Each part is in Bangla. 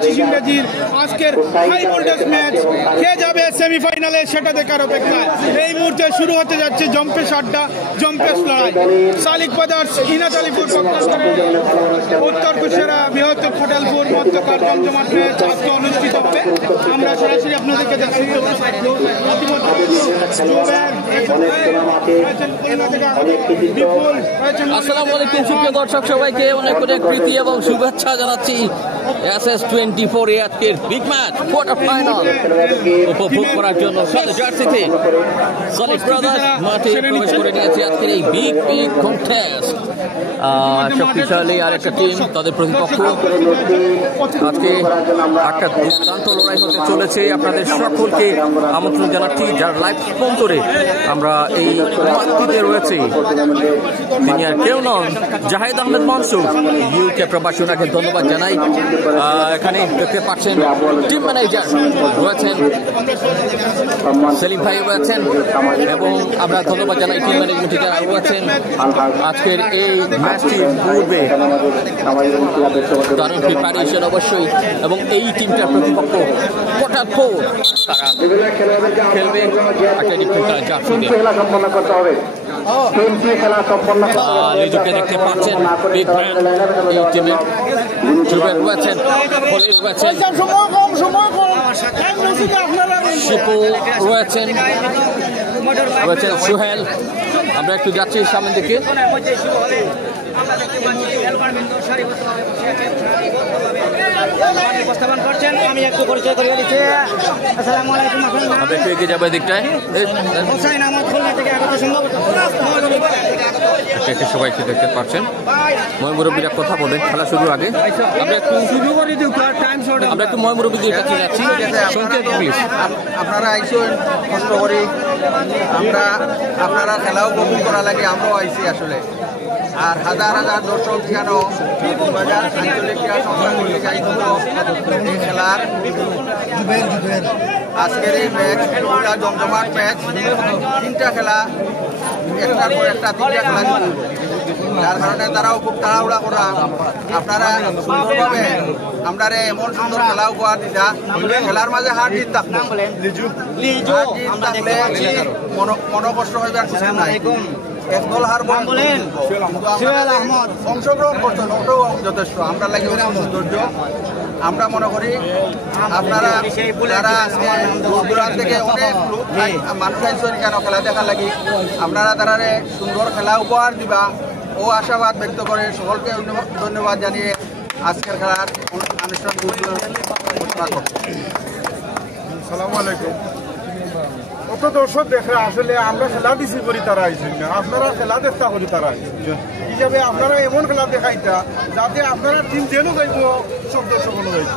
পঁচিশ ইংরেজির আজকের হাই ভোল্টেজ ম্যাচ কে যাবে সেমিফাইনালে সেটা দেখার অপেক্ষা। এই মুহূর্তে শুরু হতে যাচ্ছে জম্পেশ আড্ডা, জম্পেশ লড়াই। শালিক ব্রাদার্স ইনাত আলীপুর উত্তর কুশিয়ারা বৃহত্তর খোটালপুর মধ্যকার জমজমাট ম্যাচ আজকে অনুষ্ঠিত হবে। আমরা সরাসরি আপনাদেরকে দেখাচ্ছি। আসসালামু আলাইকুম সুপ্রিয় দর্শক, সবাইকে অনেক অনেক প্রীতি এবং শুভেচ্ছা জানাচ্ছি। SS24 এ আজকের বিগ ম্যাচ কোয়ার্টার ফাইনাল উপভোগ করার জন্য জার্সিতে শালিক ব্রাদার্স মাঠে প্রবেশ করে নিয়েছে আজকের এই বিগ কন্টেস্ট। শক্তিশালী আর একটা টিম, তাদের প্রতিপক্ষ। আজকে একটা দুর্দান্ত লড়াই হতে চলেছে। আপনাদের সকলকে আমন্ত্রণ জানাচ্ছি, যার লাইভ স্পন্সরে আমরা এই মাঠটিতে রয়েছে। তিনি আর কেউ নন, জাহিদ আহমেদ মনসুর, ইউকে প্রবাসী। ওনাকে ধন্যবাদ জানাই। এখানে দেখতে পাচ্ছেন টিম ম্যানেজার রয়েছেন, সেলিম ভাই রয়েছেন, এবং আমরা ধন্যবাদ জানাই টিম ম্যানেজমেন্টে যারা রয়েছেন আজকের এই ম্যাচটির পূর্বে। দারুণ প্রিপারেশন অবশ্যই, এবং এই টিমটার প্রতিপক্ষ কোটালপুর, তারা খেলবে লিজুকে দেখতে পাচ্ছেন। বিগ ব্র্যান্ড এই টিমে জুবের রয়েছেন, খলিল রয়েছেন, শিপু রয়েছেন, সুহেল। আমরা একটু যাচ্ছি সামনের দিকে। আমি একটু পরিচয় করিয়ে দিচ্ছি। আসসালামু আলাইকুম। আমরা একটু এগিয়ে যাবো এদিকটায়। সবাইকে দেখতে পাচ্ছেন, ময় মুরব্বীরা কথা বলেন খেলা শুরুর আগে। আমরা একটু ময় মুরব্বীদের কাছে যাচ্ছি। আপনারা আইসেন কষ্ট করি, আপনারা খেলাও উপভোগ করা লাগে, আমরাও আইসি আসলে। আর হাজার হাজার দর্শক কেন আঞ্চলিক এই খেলার আজকের এই ম্যাচ জমজমাট ম্যাচ। তিনটা খেলা, একটার পর একটা তিনটা খেলা, যার কারণে তারাও খুব তাড়াহুড়া করা। আপনারা সুন্দরভাবে আমরা এমন সুন্দর খেলা উপহার দিতা। খেলার মাঝে হার জিত থাকলে মনোকষ্ট হইবার কিছু নাই। একদল হার বলেন অংশগ্রহণ করছেন, ওটাও যথেষ্ট। আমরা লাগে সৌন্দর্য। আমরা মনে করি আপনারা যারা দূর দূরান্ত থেকে অনেক লোক মানুষ আইসেন কেন খেলা দেখার লাগি, আপনারা তারা সুন্দর খেলা উপহার দিবা ও আশাবাদ ব্যক্ত করে সকলকে ধন্যবাদ জানিয়ে আজকের খেলার অনুষ্ঠান ঘোষণা করছি। আসসালামু আলাইকুম। কত দর্শক দেখে আসলে আমরা খেলা দিছি করি, তারা আইসেন না। আপনারা খেলা দেখতা করি, তারা আইসেন হিসাবে আপনারা এমন খেলা দেখাইতা যাতে আপনারা টিম যেন গাইব, সব দর্শক গাইব,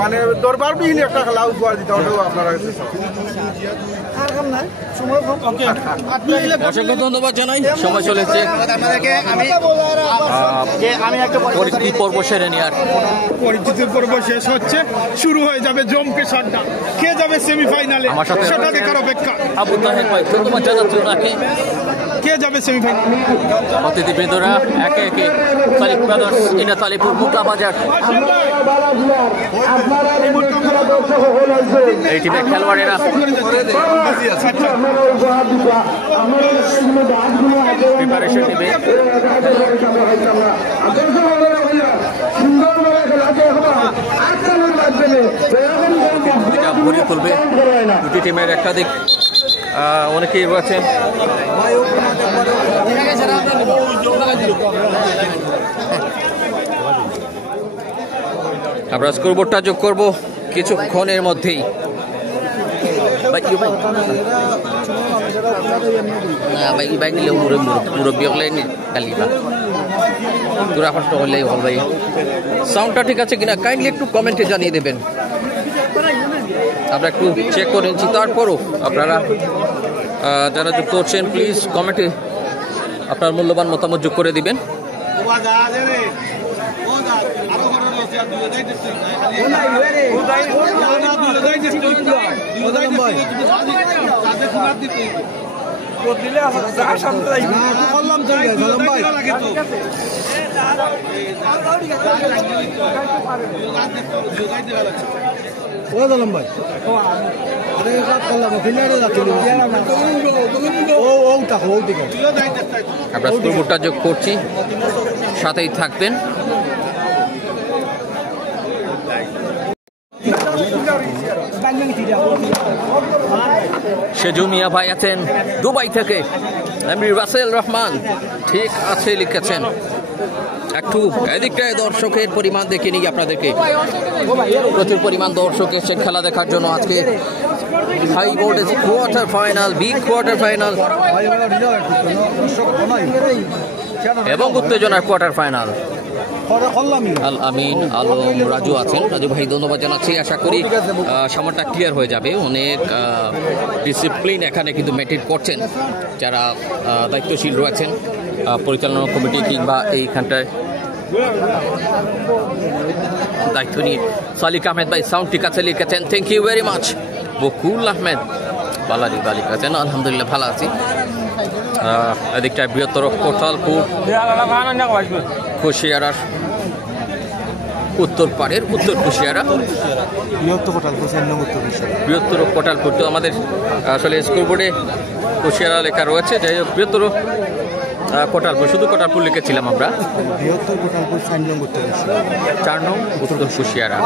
মানে দরবার বিহীন একটা খেলা উপহার দিতে হবে আপনারা। অসংখ্য ধন্যবাদ জানাই। সময় চলেছে, পরিচিতি পর্ব সেরে নেওয়ার। পরিচিতির পর্ব শেষ হচ্ছে, শুরু হয়ে যাবে জম্পেশ আড্ডা। কে যাবে সেমিফাইনালে সেটা দেখার অপেক্ষা। আবু তাহের ভাই ধন্যবাদ জানাচ্ছি ওনাকে। কে যাবে সেমিফাইনালে? অতিথিবৃন্দরা একে একে শালিক ব্রাদার্স ইনাত আলীপুর মুকা বাজার এই টিমের খেলোয়াড়েরা প্রিপারেশন নেবে। ভরিয়ে তুলবে দুটি টিমের একাধিক অনেকেই রয়েছেন। আমরা স্কোরবোর্ডটা যোগ করবো কিছুক্ষণের মধ্যেই। সাউন্ডটা ঠিক আছে কিনা কাইন্ডলি একটু কমেন্টে জানিয়ে দেবেন। আমরা একটু চেক করে নিচ্ছি, তারপরও আপনারা যারা যুক্ত হচ্ছেন প্লিজ কমেন্টে আপনার মূল্যবান মতামত যোগ করে দিবেন। আমরা স্কোরবোর্ডটা যোগ করছি, সাথেই থাকবেন। সেজু মিয়া ভাই আছেন দুবাই থেকে, এমডি রাসেল রহমান ঠিক আছে লিখেছেন। একটু এদিকটায় দর্শকের পরিমাণ দেখে নিই আপনাদেরকে। প্রচুর পরিমাণ দর্শক এসে খেলা দেখার জন্য। আজকে high voltage quarter final, big quarter final এবং উত্তেজনার কোয়ার্টার ফাইনাল। আল আমিন আলম রাজু আছেন। রাজু ভাই ধন্যবাদ জানাচ্ছি। আশা করি সামরটা ক্লিয়ার হয়ে যাবে। অনেক ডিসিপ্লিন এখানে কিন্তু মেনটেন করছেন যারা দায়িত্বশীল রয়েছেন, পরিচালনা কমিটি কিংবা এইখানটায় দায়িত্ব নিয়ে। সালিক আহমেদ ভাই সাউন্ড ঠিক আছে লিখেছেন, থ্যাংক ইউ ভেরি মাচ। বকুল আহমেদ বালারি বা লিখেছেন, আলহামদুলিল্লাহ ভালো আছি। এদিকটায় বৃহত্তর কোটালপুর কুশিয়ারার উত্তর পাড়ের উত্তর কুশিয়ারা, বৃহত্তর কোটালপুর। তো আমাদের আসলে স্কোরবোর্ডে কুশিয়ারা লেখা রয়েছে, যাই হোক বৃহত্তর কোটালপুর, শুধু কোটালপুর লিখেছিলাম আমরা। বৃহত্তর কোটালপুর 4 নং উত্তর কুশিয়ারা।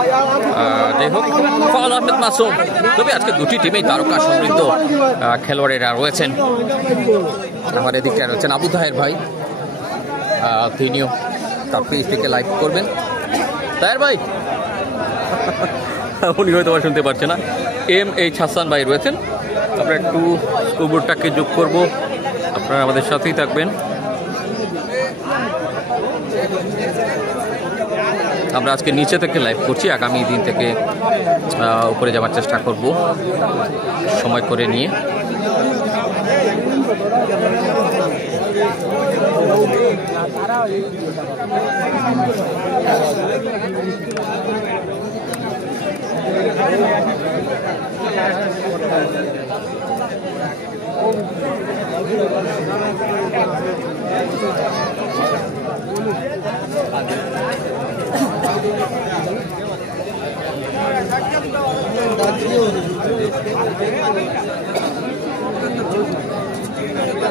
যাই হোক ফাওয়াদ আহমেদ মাসুম। তবে আজকে দুটি টিমেই তারকা সমৃদ্ধ খেলোয়াড়েরা রয়েছেন। আমার এদিকটা রয়েছেন আবু তাহের ভাই, তিনিও তার পেজ থেকে লাইভ করবেন। তাহের ভাই উনি হয়তো শুনতে পারছে না। MH হাসান ভাই রয়েছেন। আমরা একটু স্কোরবোর্ডটাকে যোগ করব, আপনারা আমাদের সাথেই থাকবেন। আমরা আজকে নিচে থেকে লাইভ করছি, আগামী দিন থেকে উপরে যাওয়ার চেষ্টা করব সময় করে নিয়ে।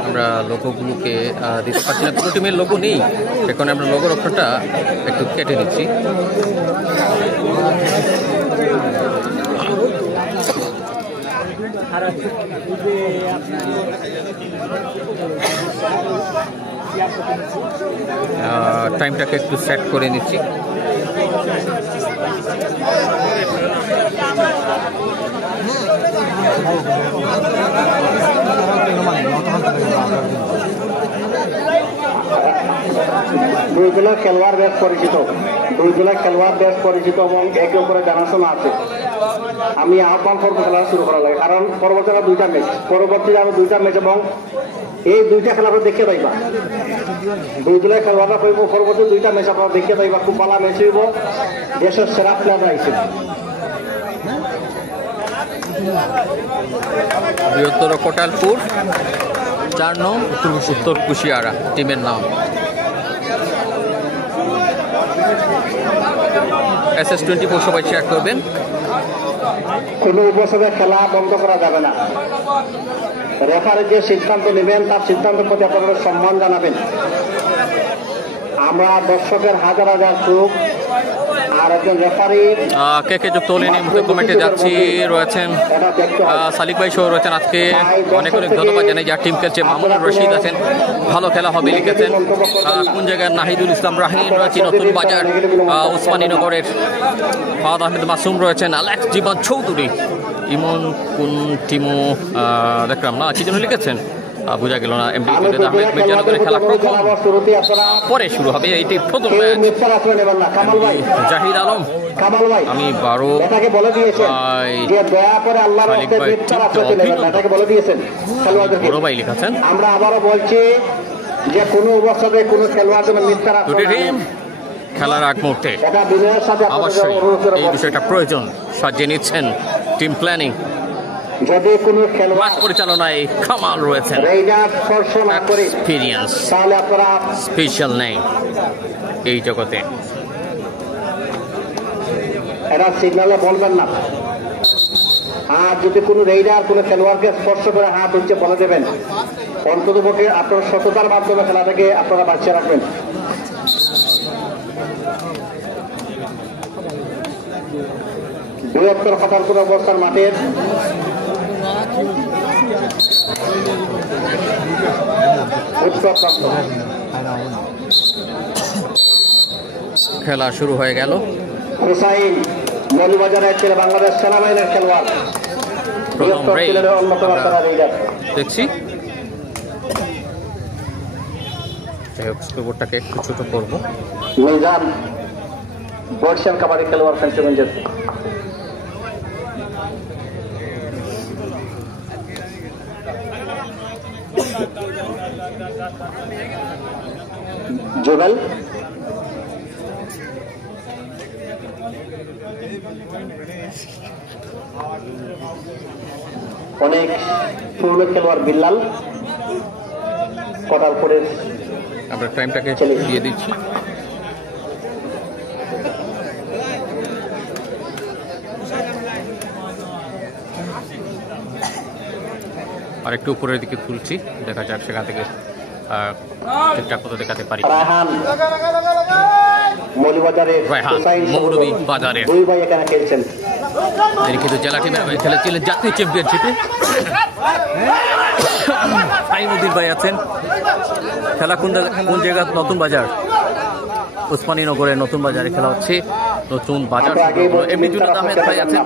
আমরা লোগোগুলোকে দিতে পারছি না, কোনো টিমের লোগো নেই, সেখানে আমরা লোগোর অক্ষরটা একটু কেটে নিচ্ছি। টাইমটাকে একটু সেট করে নিচ্ছি। দুইজনের খেলোয়াড় বেশ পরিচিত, এবং একে অপরের জানাশোনা আছে। আমি আহ্বান করবো খেলা শুরু করা লাগে, কারণ পরবর্তী দুইটা ম্যাচ, পরবর্তীতে আরো দুইটা ম্যাচ, এবং এই দুইটা খেলা আপনারা দেখতে পাইবা। দুই দলের খেলোয়াড়রা করব, পরবর্তী দুইটা ম্যাচ আপনারা দেখতে পাইবা। খুব ভালো ম্যাচ হইব, দেশের সেরা প্লেয়ার আইছে। বৃহত্তর কোটালপুর 4 নং উত্তর কুশিয়ারা টিমের নাম। SS24 সবাই শেয়ার করবেন। কোন উপসবে খেলা বন্ধ করা যাবে না। রেফারি যে সিদ্ধান্ত নেবেন তার সিদ্ধান্তের প্রতি আপনারা সম্মান জানাবেন। আমরা দর্শকের হাজার হাজার চোখ আর একজন রেফারি কে কে যুক্ত হলেন এই মুহূর্তে কমেন্টে যাচ্ছি। রয়েছেন সালিক ভাই সহ রয়েছেন। আজকে অনেক অনেক ধন্যবাদ জানাই যার টিম খেলছে। মামুনুর রশিদ আছেন, ভালো খেলা হবে লিখেছেন। কোন জায়গায় নাহিদুল ইসলাম রাহিন রয়েছে নতুন বাজার ওসমানীনগরের। ফাওয়াদ আহমেদ মাসুম রয়েছেন। আলেক্স জীবন চৌধুরী, ইমন কোন টিমো দেখলাম না, কি যেন লিখেছেন বোঝা গেল না। এমডি আহমেদ মির্জানগরের খেলা প্রথম পরে শুরু হবে, এইটি প্রথম ম্যাচ। জাহিদ আলম আমি 12 বড় ভাই লিখেছেন। আমরা আবারও বলছি যে কোনো অবস্থাতে কোনো খেলোয়াড় যেন মিথ্যা দুটি টিম খেলার আগ মুহূর্তে অবশ্যই এই বিষয়টা প্রয়োজন, সাজিয়ে নিচ্ছেন টিম প্ল্যানিং। যদি কোনো খেলোয়াড় পরিচালনায় কামাল রয়েছেন, এক্সপিরিয়েন্স তাহলে আপনারা স্পেশাল নেই। এই জগতে। এরা সিগনালে বলবেন না, আর যদি কোনো রেইডার কোনো খেলোয়াড়কে স্পর্শ করে হাত উঠছে বলে দেবেন, অন্তত পক্ষে আপনার সততার মাধ্যমে খেলা থেকে আপনারা বাঁচিয়ে রাখবেন। বৃহত্তর খাতারপুর অবস্থার মাঠের উত্তরপ্রান্ত খেলা শুরু হয়ে গেল। হুসাইন মৌলবাজারের ছেলে, বাংলাদেশ সেনাবাহিনীর খেলোয়াড়, বৃহত্তর সিলেটের অন্যতম সেনা রেইডার। দেখছি স্কোরবোর্ডটাকে একটু ছোট করবো। মিজান বর্ষিয়ান কাবাডি খেলোয়াড়, ফেন্সিগঞ্জের। জুবেল অনেক পুরনো খেলোয়াড়, বিল্লাল কোটালপুরের। আমরা টাইমটাকে দিয়ে দিচ্ছি। আর একটু উপরের দিকে তুলছি, দেখা যাক সেখান থেকে ঠিকঠাক মতো দেখাতে পারি। রায়হান মৌলবাজারের, মৌলভী বাজারের দুই ভাই এখানে খেলছেন। তিনি কিন্তু জেলা টিমে খেলেছিলেন জাতীয় চ্যাম্পিয়নশিপে। ফাইমুদ্দিন ভাই আছেন। খেলা কোন জায়গা? নতুন বাজার, ওসমানী নগরের নতুন বাজারে খেলা হচ্ছে। নতুন বাজার এমডি জুনাদ আহমেদ ভাই আছেন।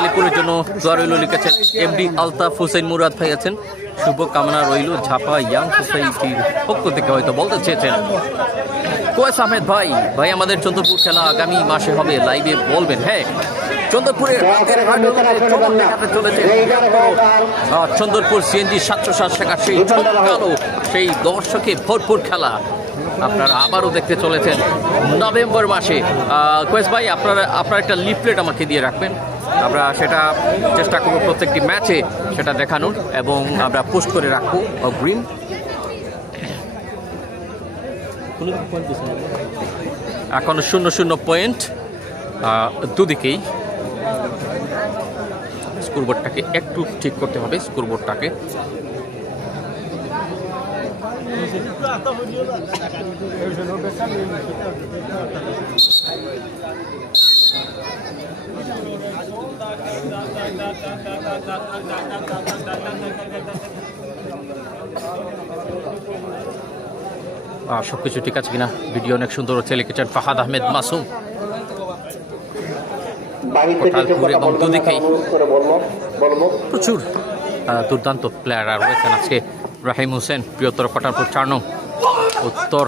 আলিপুরের জন্য দোয়া রইল লিখেছেন এমডি আলতাফ হুসেন মুরাদ ভাই আছেন। শুভকামনা রইল ঝাপা ইয়াং সোসাইটির পক্ষ থেকে হয়তো বলতে চেয়েছেন। কোয়েস আহমেদ ভাই, আমাদের চন্দ্রপুর খেলা আগামী মাসে হবে, লাইভে বলবেন। হ্যাঁ, চন্দ্রপুরের চন্দ্রপুর সিএনজি 707 শাখার সেই দর্শকে ভরপুর খেলা আপনারা আবারও দেখতে চলেছেন নভেম্বর মাসে। কোয়েস ভাই, আপনারা একটা লিফলেট আমাকে দিয়ে রাখবেন, আমরা সেটা চেষ্টা করবো প্রত্যেকটি ম্যাচে সেটা দেখানোর, এবং আমরা পোস্ট করে রাখবো অগ্রিম। এখন 0-0 পয়েন্ট দুদিকেই। স্কোরবোর্ডটাকে একটু ঠিক করতে হবে, স্কোরবোর্ডটাকে। সবকিছু ঠিক আছে কিনা? ভিডিও অনেক সুন্দর হচ্ছে, লিখেছেন ফাহাদ আহমেদ মাসুম। প্রচুর দুর্দান্ত প্লেয়াররা রয়েছেন আজকে। রাহিম হোসেন, বৃহত্তর কটারপুর 4 নং উত্তর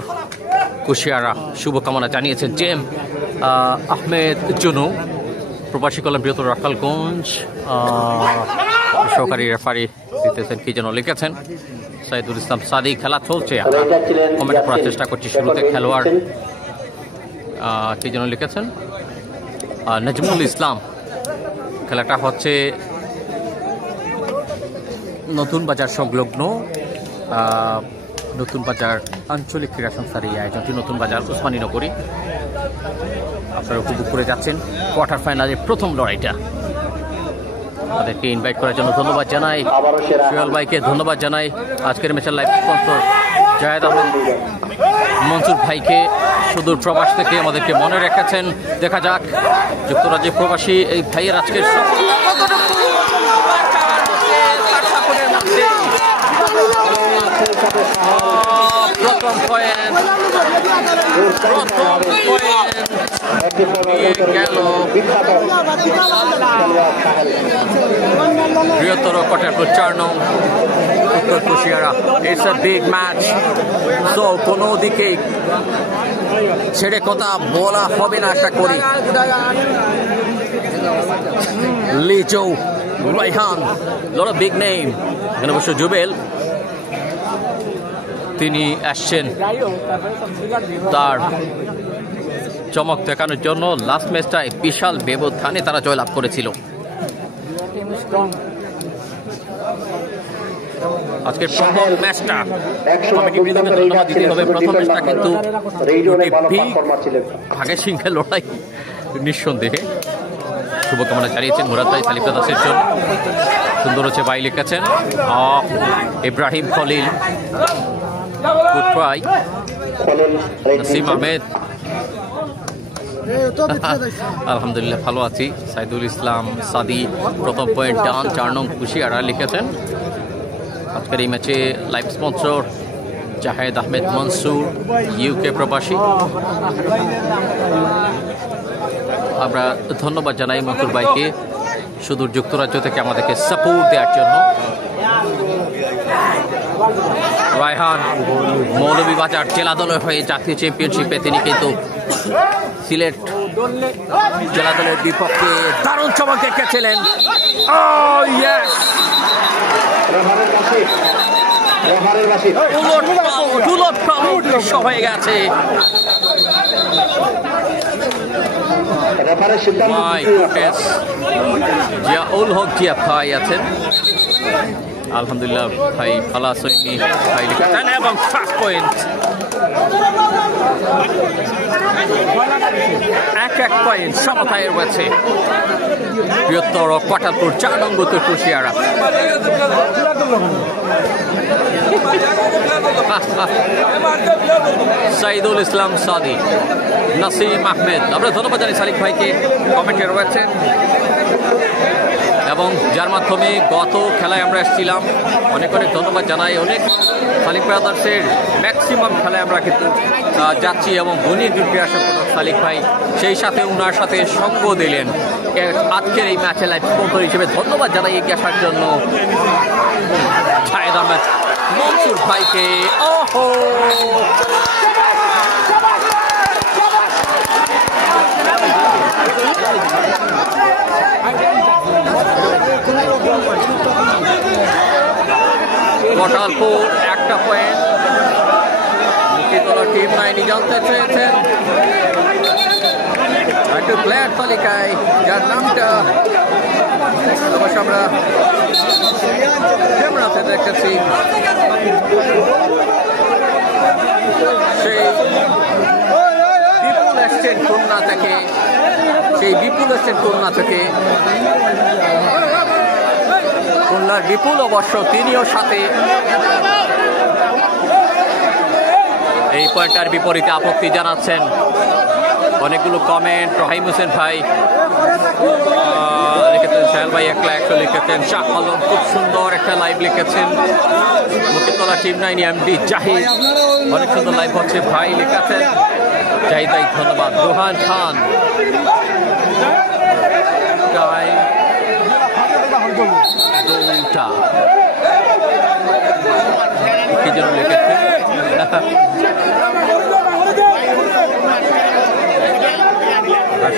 কুশিয়ারা, শুভকামনা জানিয়েছেন। জেম আহমেদ জুনু, প্রবাসী কল্যাণ বৃহত্তর রাখালগঞ্জ, সহকারী রেফারি দিতেছেন কি যেন লিখেছেন। সাইদুল ইসলাম সাদি, খেলা চলছে, কমেন্ট করার চেষ্টা করছি। শুরুতে খেলোয়াড় কি যেন লিখেছেন নজমুল ইসলাম। খেলাটা হচ্ছে নতুন বাজার সংলগ্ন নতুন বাজার আঞ্চলিক ক্রীড়া সংস্থার এই আয়োজনটি নতুন বাজার ওসমানী নগরী। আপনারা উপভোগ করে যাচ্ছেন কোয়ার্টার ফাইনালের প্রথম লড়াইটা। তাদেরকে ইনভাইট করার জন্য ধন্যবাদ জানাই, সোহেল ভাইকে ধন্যবাদ জানাই। আজকের ম্যাচের লাইভ স্পন্সর জায়েদ আহমেদ মনসুর ভাইকে সুদূর প্রবাস থেকে আমাদেরকে মনে রেখেছেন। দেখা যাক যুক্তরাজ্যের প্রবাসী এই ভাইয়ের আজকের প্রথম পয়েন্ট গেল বৃহত্তর কটারপুর 4 নং উত্তর Kushiara. It's a big match, so কোনো দিকে ছেড়ে কথা বলা হবে না আশা করি। লিচো, Raihan, lot of big name. এখানে অবশ্য জুবেল, তিনি আসছেন তার চমক দেখানোর জন্য। লাস্ট ম্যাচটায় বিশাল ব্যবধানে তারা জয়লাভ করেছিল। আজকের প্রথম ম্যাচটা কমিটি বিরুদ্ধে ধন্যবাদ দিতে হবে। প্রথম ম্যাচটা কিন্তু ভাগের সিংহের লড়াই নিঃসন্দেহে। শুভকামনা জানিয়েছেন মুরাদ ভাই সালিফা দাসের জন্য। সুন্দর হচ্ছে বাই লিখেছেন ইব্রাহিম খলিল, গুড ট্রাই নাসিম আহমেদ। আলহামদুলিল্লাহ ভালো আছি। সাইদুল ইসলাম সাদি প্রথম পয়েন্ট ডান, 4 নং কুশিয়ারা লিখেছেন। আজকের এই ম্যাচে live sponsor Zahed Ahmed Mansur, UK প্রবাসী। আমরা ধন্যবাদ জানাই মনসুর ভাইকে সুদূর যুক্তরাজ্য থেকে আমাদেরকে সাপোর্ট দেওয়ার জন্য। রায়হান মৌলভীবাজার জেলা দলের হয়ে জাতীয় চ্যাম্পিয়নশিপে তিনি কিন্তু সিলেট জেলা দলের বিপক্ষে দারুণ চমক দেখিয়েছিলেন। হয়ে গেছে জিয়াউল হক জিয়া ভাই আছেন। আলহামদুলিল্লাহ ভাই ভালো আছেন ভাই লিখেছেন এবং ফার্স্ট পয়েন্ট। এক পয়েন্ট সমতায় রয়েছে বৃহত্তর কটালপুর 4 নং উত্তর কুশিয়ারা। সাইদুল ইসলাম সাদি, নাসিম আহমেদ, আমরা ধন্যবাদ জানি সালিক ভাইকে কমেন্টে রয়েছেন এবং যার মাধ্যমে গত খেলায় আমরা এসেছিলাম। অনেক অনেক ধন্যবাদ জানাই। অনেক সালিক ব্রাদার্সের ম্যাক্সিমাম খেলায় আমরা কিন্তু যাচ্ছি এবং গণিত ক্রীড়া সালিক ভাই সেই সাথে ওনার সাথে সঙ্গ দিলেন আজকের এই ম্যাচে লাইভ স্পন্সর হিসেবে। ধন্যবাদ জানাই এগিয়ে আসার জন্য জাহেদ আহমেদ মনসুর ভাইকে। ওহো কটালপুর 1 পয়েন্ট। মুক্তিতলা টিম 9 জানতে চেয়েছেন একটু প্লেয়ার তালিকায় যার নামটা অবশ্য আমরা ক্যামেরাতে দেখেছি। সেই বিপুল এসছেন খুলনা থেকে, খুলনার বিপুল অবশ্য তিনিও সাথে। এই পয়েন্টার বিপরীতে আপত্তি জানাচ্ছেন অনেকগুলো কমেন্ট। রহিম হোসেন ভাই লিখেছেন, শাহেল ভাই 100 লিখেছেন, শাহ আলম খুব সুন্দর একটা লাইভ লিখেছেন। মুক্তিতলা টিম 9 এমডি জাহিদ অনেক সুন্দর লাইভ হচ্ছে ভাই লিখেছেন। জাহিদ ভাই ধন্যবাদ। রোহান খান কি যেন লিখেছেন।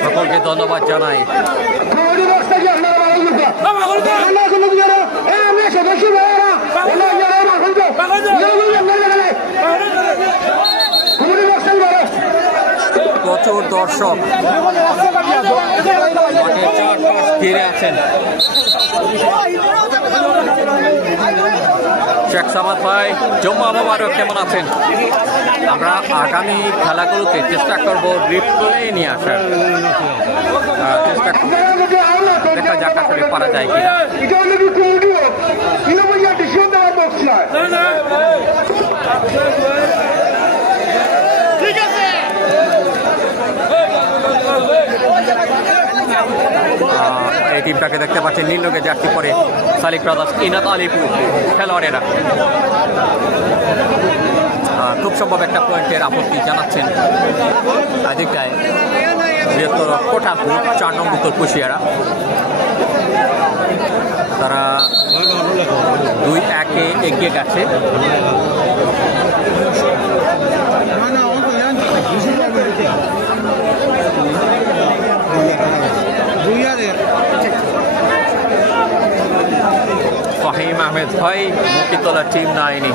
সকলকে ধন্যবাদ জানাই। প্রচুর দর্শক ঘিরে আছেন। শেখ সামাদ ভাই জম্মা মোবারক কেমন আছেন? আমরা আগামী খেলাগুলোতে চেষ্টা করব রিপ্লে নিয়ে আসার চেষ্টা করব, দেখা যাক আসলে পারা যায় কিনা। এই টিমটাকে দেখতে পাচ্ছেন নীলকে জার্সি পরে সালিক ব্রাদার্স ইনাত আলিপুর খেলোয়াড়েরা। খুব সম্ভব একটা পয়েন্টের আপত্তি জানাচ্ছেন দিকটায় বৃহত্তর কোটালপুর 4 নং উত্তর কুশিয়ারা। তারা 2-1 এগিয়ে গেছে। ফাহিম আহমেদ ভাই মুক্তিতলা টিম 9।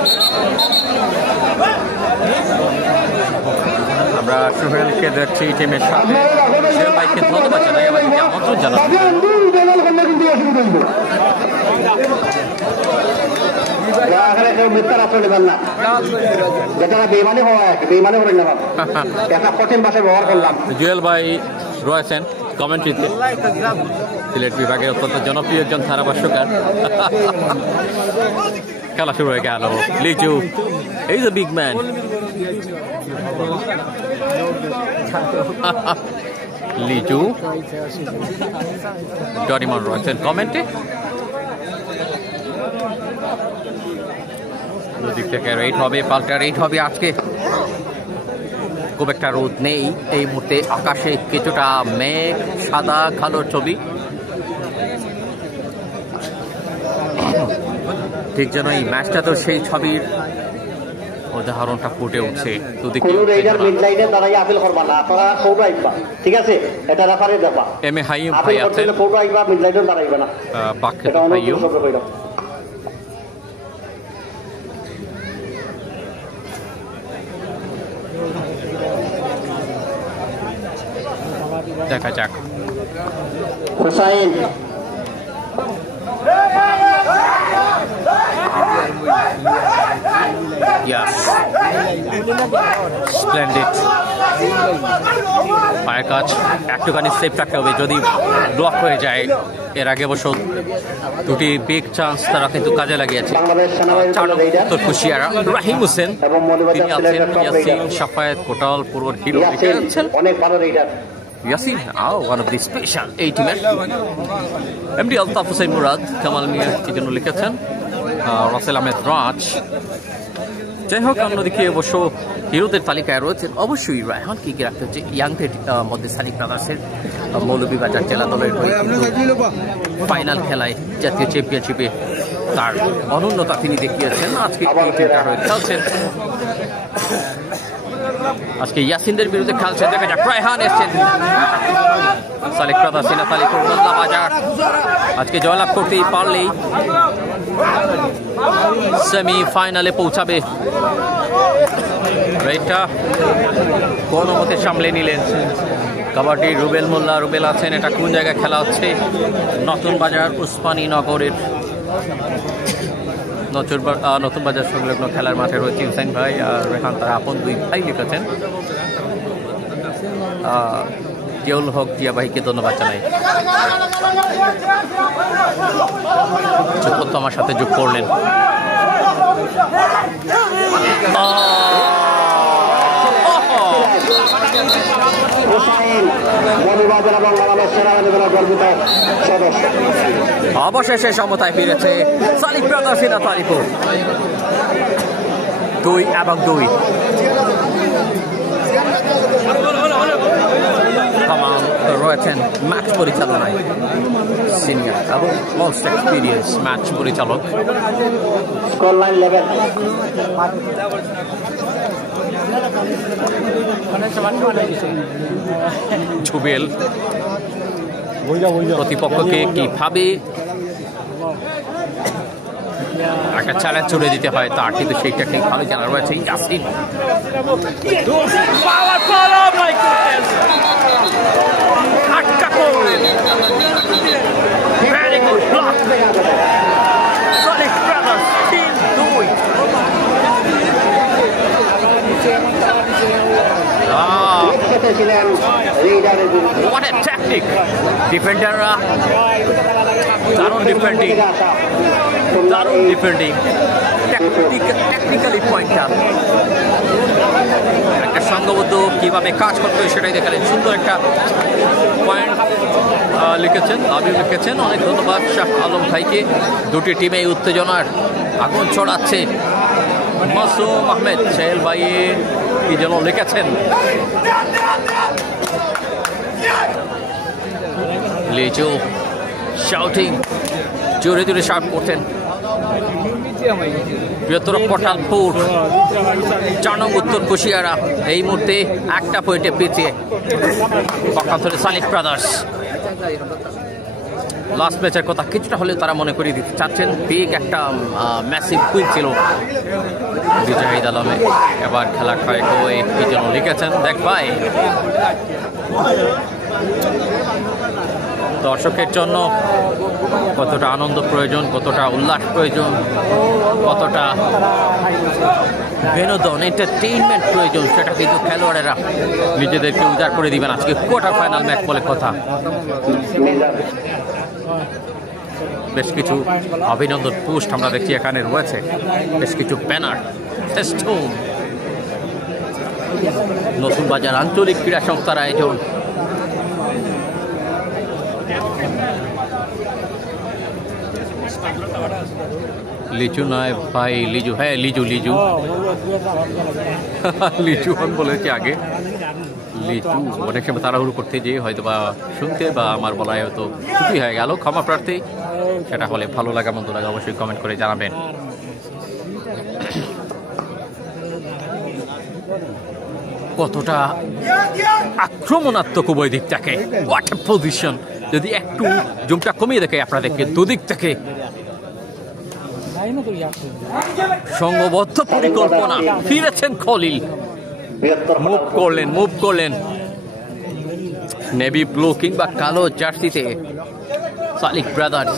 আমরা সুহেলকে দেখছি টিমের সাথে। সুহেল ভাইকে ধন্যবাদ জানাই আমাদেরকে আমন্ত্রণ জানাই। কেউ মিথ্যার আশ্রয় নেবেন না, যেটা বেইমানি হওয়া আর কি, বেইমানি করেন না বাবা, একটা কঠিন ভাষায় ব্যবহার করলাম। জুয়েল ভাই রয়েছেন কমেন্ট্রিতে, সিলেট বিভাগের অত্যন্ত জনপ্রিয় একজন ধারাভাষ্যকার। খেলা শুরু হয়ে গেল, লিচু ইজ এ বিগ ম্যান, লিচু ডরিমন রয়েছেন কমেন্টে। দুদিক থেকে রেট হবে, পাল্টা রেট হবে আজকে। খুব একটা রোদ নেই এই মুহূর্তে, আকাশে কিছুটা মেঘ, সাদা কালো ছবি, ঠিক যেন এই ম্যাচটা তো সেই ছবির উদাহরণটা ফুটে উঠছে। ঠিক আছে, এটা রেফারি দেবা এম এ হাইম ভাই আছেন, বাক্যে হাইম দেখা যাক। হুসাইন স্প্লেন্ডিড পায়ের কাজ, একটুখানি সেফ রাখতে হবে যদি ব্লক হয়ে যায়। এর আগে অবশ্য দুটি বিগ চান্স তারা কিন্তু কাজে লাগিয়েছে। খুশিয়ারা রাহিম হোসেন, তিনি আছেন ইয়াসিন, সাফায়েত, কোটাল, পূর্বর হিরো আছেন অনেক ভালো raider Yasin, one of the special এই টিমের। এমডি আলতাফ হোসেন মুরাদ, কামাল মিয়া কি জন্য লিখেছেন, রাসেল আহমেদ রাজ। যাই হোক, অন্যদিকে অবশ্য হিরোদের তালিকায় রয়েছেন অবশ্যই রায়হান কি রাখতে হচ্ছে ইয়াংদের মধ্যে সানিক ব্রাদার্সের মৌলভীবাজার জেলা দলের হয়ে ফাইনাল খেলায় জাতীয় চ্যাম্পিয়নশিপে তার অনন্যতা তিনি দেখিয়েছেন। আজকে খেলছেন, আজকে ইয়াসিনদের বিরুদ্ধে খেলছেন। দেখা যাক, রায়হান এসছেন, সালিক ব্রাদার্স বাজার আজকে জয়লাভ করতেই পারলেই সেমি ফাইনালে পৌঁছাবে। রেটটা কোন মতে সামলে নিলেন কাবাডি রুবেল মোল্লা। রুবেল আছেন, এটা কোন জায়গায় খেলা হচ্ছে? নতুন বাজার উসমানী নগরের নতুন বাজার সংলগ্ন খেলার মাঠে রয়েছে হুসাইন ভাই আর রেহান, তারা আপন দুই ভাই লিখেছেন। জিয়াউল হক জিয়া ভাইকে ধন্যবাদ জানাই, তথ্য আমার সাথে যোগ করলেন। অবশেষে সমতায় ফিরেছে সালিক ব্রাদার্স তালিপুর, 2-2। রয়েছেন ম্যাচ পরিচালনায় সিনিয়র এবং মোস্ট এক্সপিরিয়েন্স ম্যাচ পরিচালক। Score line 11। জুবেল প্রতিপক্ষকে কিভাবে একটা চ্যালেঞ্জ ছুড়ে দিতে হয় তার কিন্তু সেইটা ঠিক ভালো জানা রয়েছে। ইয়াসিন আটকা করলেন, very good block, Salik brothers 3-2। What a tactic! ডিফেন্ডাররা দারুণ ডিফেন্ডিং, টেকনিক্যালি পয়েন্টার, একটা সংঘবদ্ধ কিভাবে কাজ করতে হয় সেটাই দেখালেন। সুন্দর একটা পয়েন্ট লিখেছেন, আবির লিখেছেন। অনেক ধন্যবাদ শাহ আলম ভাইকে। দুটি টিমে উত্তেজনার আগুন ছড়াচ্ছে। মাসুম আহমেদ সেহেল ভাই কি যেন লিখেছেন। লিচু শাউটিং, জোরে জোরে শাউট করতেন। বৃহত্তর পঠানপুর 4 নং উত্তর কুশিয়ারা এই মুহূর্তে একটা পয়েন্টে পিছিয়ে পক্ষান্তরে সালিক ব্রাদার্স। লাস্ট ম্যাচের কথা কিছুটা হলেও তারা মনে করিয়ে দিতে চাচ্ছেন। বিগ একটা ম্যাসিভ কুইক ছিল বিজয়ীদ আলমে। এবার খেলা ক্ষয় হয়ে কি যেন লিখেছেন, দেখ ভাই দর্শকের জন্য কতটা আনন্দ প্রয়োজন, কতটা উল্লাস প্রয়োজন, কতটা বিনোদন এন্টারটেইনমেন্ট প্রয়োজন, সেটা কিন্তু খেলোয়াড়েরা নিজেদেরকে উজাড় করে দিবেন আজকে কোয়ার্টার ফাইনাল ম্যাচ বলে কথা। বেশ কিছু অভিনন্দন পোস্ট আমরা দেখছি এখানে রয়েছে, বেশ কিছু ব্যানার, ফেস্টুন। নতুন বাজার আঞ্চলিক ক্রীড়া সংস্থার আয়োজন। লিচু নয় ভাই, লিজু, হ্যাঁ লিজু, লিজু লিচু আমি বলেছি আগে, লিচু। অনেক সময় তাড়াহুড়ো করতে যেয়ে হয়তো বা শুনতে বা আমার বলায় হয়তো ছুটি হয়ে গেল, ক্ষমা প্রার্থী। সেটা হলে ভালো লাগা মন্দ লাগা অবশ্যই কমেন্ট করে জানাবেন। কতটা আক্রমণাত্মক উভয় দিক থেকে, হোয়াট এ পজিশন। যদি একটু জুমটা কমিয়ে দেখে আপনাদেরকে দুদিক থেকে সংঘবদ্ধ পরিকল্পনা, ফিরেছেন খলিল, মুভ করলেন নেভি ব্লু কিংবা কালো জার্সিতে সালিক ব্রাদার্স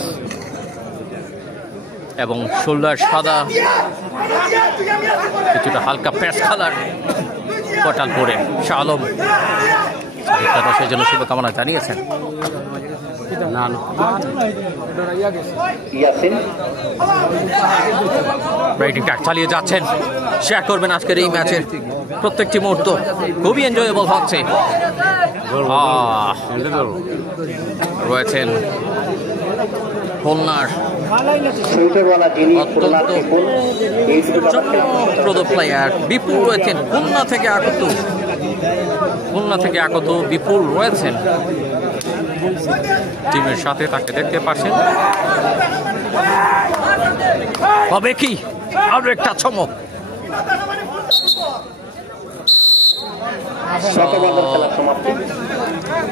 এবং শোল্ডার সাদা, কিছুটা হালকা প্যাস কালার কটাল পরে শাহ আলম সেই জন্য শুভকামনা জানিয়েছেন। চালিয়ে যাচ্ছেন, শেয়ার করবেন আজকের এই ম্যাচের প্রত্যেকটি মুহূর্ত, খুবই এনজয়েবল হচ্ছে। রয়েছেন খুলনার অত্যন্ত চমকপ্রদ প্লেয়ার বিপুল রয়েছেন, খুলনা থেকে আগত বিপুল রয়েছেন টিমের সাথে, তাকে দেখতে পাচ্ছেন। হবে কি আরো একটা চমক।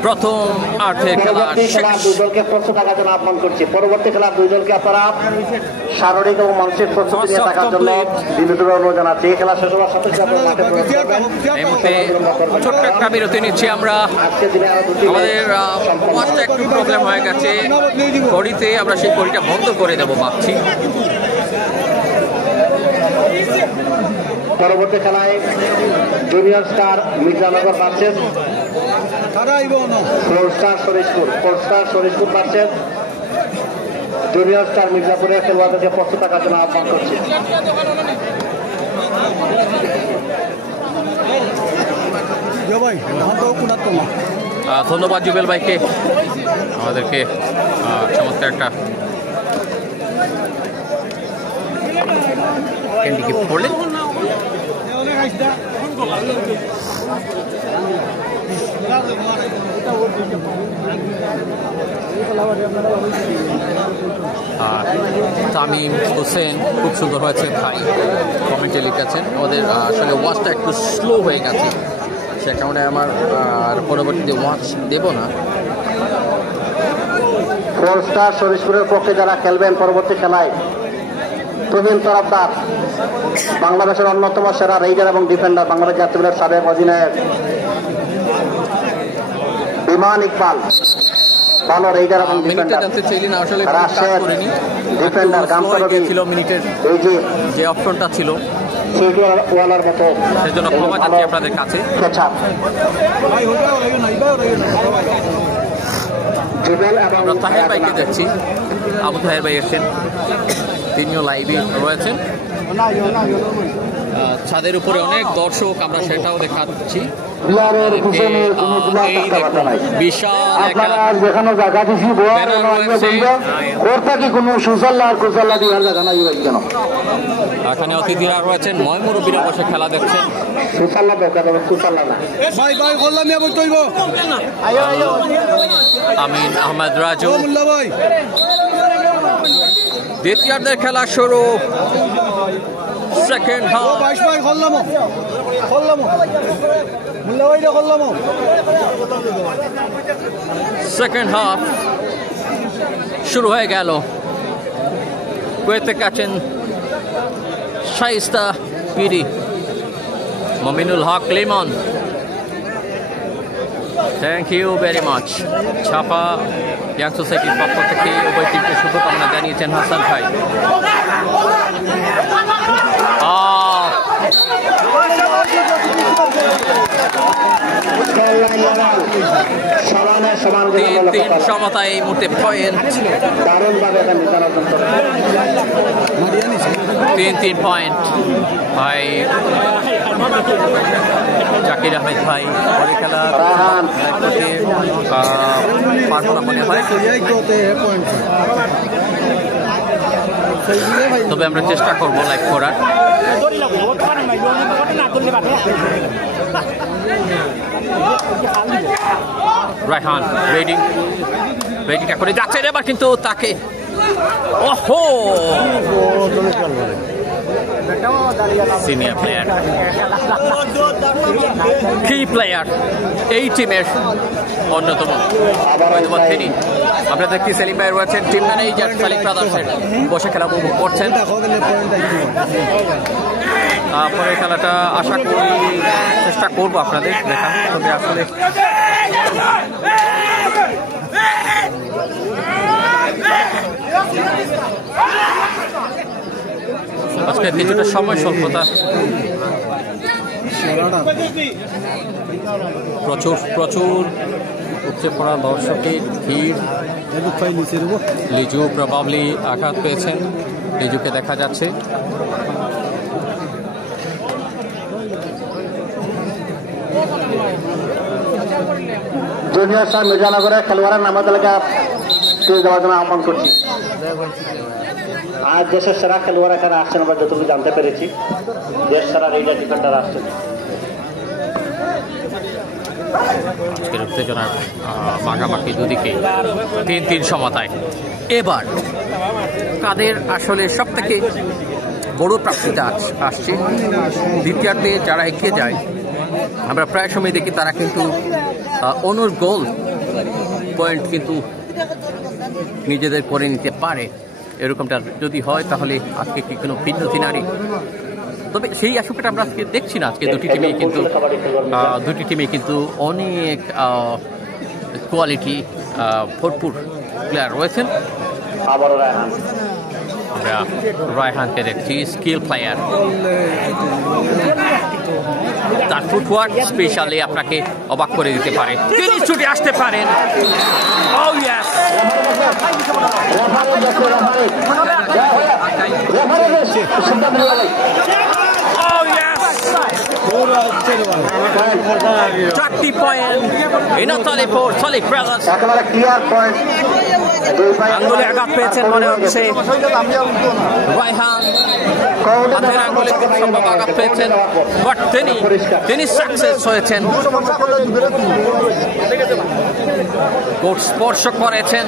প্রথম আর্থের খেলা দুই দলকে প্রস্তুত থাকার জন্য আহ্বান করছি। পরবর্তী খেলা দুই দলকে আপনারা শারীরিক এবং মানসিক প্রস্তুতি নিয়ে থাকার জন্য বিনোদনের অনুরোধ জানাচ্ছি। এই খেলা শেষ হওয়ার সাথে সাথে এই মুহূর্তে ছোট্ট একটা বিরতি নিচ্ছি আমরা। আমাদের ওয়াচটা একটু প্রবলেম হয়ে গেছে ঘড়িতে, আমরা সেই ঘড়িটা বন্ধ করে দেবো ভাবছি। পরবর্তী খেলায় junior star Mirzanagar versus four star versus junior star মির্জাপুরের খেলোয়াড়দেরকে প্রস্তুত থাকার জন্য আহ্বান করছি। ধন্যবাদ জুবেল ভাইকে, আমাদেরকে চমৎকার একটা ক্যান্ডি গিফট করলেন। তামিম হোসেন খুব সুন্দর হয়েছে ভাই, কমেন্টে লিখেছেন। আমাদের আসলে ওয়াচটা একটু স্লো হয়ে গেছে, সে কারণে আমার পরবর্তীতে ওয়াচ দেব না। ফোরস্টার শরীফপুরের পক্ষে যারা খেলবেন পরবর্তী খেলায় প্রবীণ তরফদার, বাংলাদেশের অন্যতম সেরা রেইডার এবং ডিফেন্ডার, বাংলাদেশ জাতীয় দলের সাবেক অধিনায়ক বিমান ইকবাল, ভালো রেইডার এবং ডিফেন্ডার, ডিফেন্ডার এই যে অপশনটা ছিল ওয়ালার মতো, সেজন্য ক্ষমা চাচ্ছি আপনাদের কাছে। আমরা তাহের ভাইকে দেখছি, আবু তাহের ভাই এসেছেন, তিনিও লাইভে রয়েছেন। ছাদের উপরে অনেক দর্শক, আমরা সেটাও দেখাচ্ছি। এখানে অতিথিরা রয়েছেন, ময়মুরব্বীরা বসে খেলা দেখছেন। আমিন আহমেদ রাজু, দ্বিতীয়ার্ধের খেলা শুরু। সেকেন্ড হাফ, সেকেন্ড হাফ শুরু হয়ে গেল। কুয়েতে কাছেন শাইস্তা পিরি, Mominul Haque Limon, thank you very much. ছাপা ইয়াং সোসাইটির পক্ষ থেকে উভয় টিমকে শুভকামনা জানিয়েছেন হাসান ভাই। তিন সমতায় এই মুহূর্তে পয়েন্ট 3 পয়েন্ট ভাই জাকির আহমেদ ভাই। পরে খেলা মনে হয়, তবে আমরা চেষ্টা করবো লাইভ করার। রায়হান রেডিটা করে যাচ্ছেন এবার, কিন্তু তাকে ওহো সিনিয়র প্লেয়ার, কি প্লেয়ার এই টিমের অন্যতম তিনি। আপনারা দেখছি সেলিম ভাই রয়েছেন টিম ম্যানেজার সালিক ব্রাদার্সের, বসে খেলা উপভোগ করছেন। পরে খেলাটা আশা করি চেষ্টা করবো আপনাদের দেখা, তবে আসলে আজকে কিছুটা সময় স্বল্পতা, প্রচুর উপচে পড়া দর্শকের ভিড়। লিজু প্রবাবলি আঘাত পেয়েছেন, লিজুকে দেখা যাচ্ছে। জুনিয়র স্যার মির্জানগরের খেলোয়াড়ের নাম তালিকা স্টেজ দেওয়ার জন্য আহ্বান করছি। আজ দেশের সেরা খেলোয়াড় এখানে আসছেন, আমরা যতটুকু জানতে পেরেছি দেশ সেরা রেডার ডিফেন্ডার আসছেন। আজকের উত্তেজনার মাখামাখি দুদিকে 3 সমতায়। এবার কাদের আসলে সব থেকে বড় প্রাপ্তিটা আসছে? দ্বিতীয়ার্ধে যারা এগিয়ে যায় আমরা প্রায় সময় দেখি তারা কিন্তু অনুর গোল পয়েন্ট কিন্তু নিজেদের করে নিতে পারে। এরকমটা যদি হয় তাহলে আজকে কি কোনো ভিন্ন সিনারি, তবে সেই আশঙ্কাটা আমরা আজকে দেখছি না। আজকে দুটি টিমে কিন্তু অনেক কোয়ালিটি ভরপুর প্লেয়ার রয়েছেন। আমরা রায়হানকে দেখছি, স্কিল প্লেয়ার, তার ফুটওয়ার্ক স্পেশালি আপনাকে অবাক করে দিতে পারে। তিনি ছুটে আসতে পারেন। চারটি পয়েন্ট আঙ্গুলে আঘাত পেয়েছেন মনে হচ্ছে রায়হান, হাতের আঙ্গুলে খুব সম্ভব আঘাত পেয়েছেন, বাট তিনি সাকসেস হয়েছেন। কোর্ট স্পর্শ করেছেন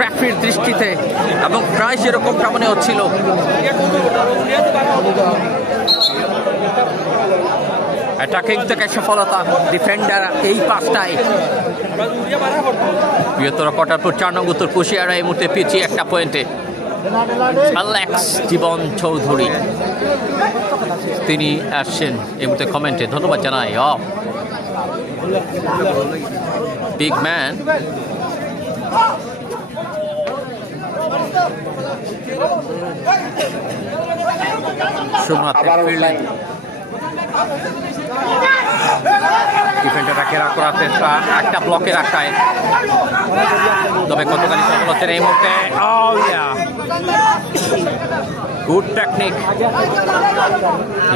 রেফারির দৃষ্টিতে, এবং প্রায় সেরকমটা মনে হচ্ছিল। অ্যাটাকিং থেকে সফলতা, ডিফেন্ডার এই পাঁচটায়। বৃহত্তর কটারপুর 4 নং উত্তর কুশিয়ারা এই মুহূর্তে পিছিয়ে 1 পয়েন্টে। অ্যালেক্স জীবন চৌধুরী তিনি আসছেন এই মুহূর্তে কমেন্টে, ধন্যবাদ জানাই। বিগ ম্যান সুমাতে ফিরলেন, ডিফেন্ডাররা ঘেরা করার চেষ্টা, একটা ব্লকের আটটায়, তবে কতখানি সফল হচ্ছেন এই মুহূর্তে। গুড টেকনিক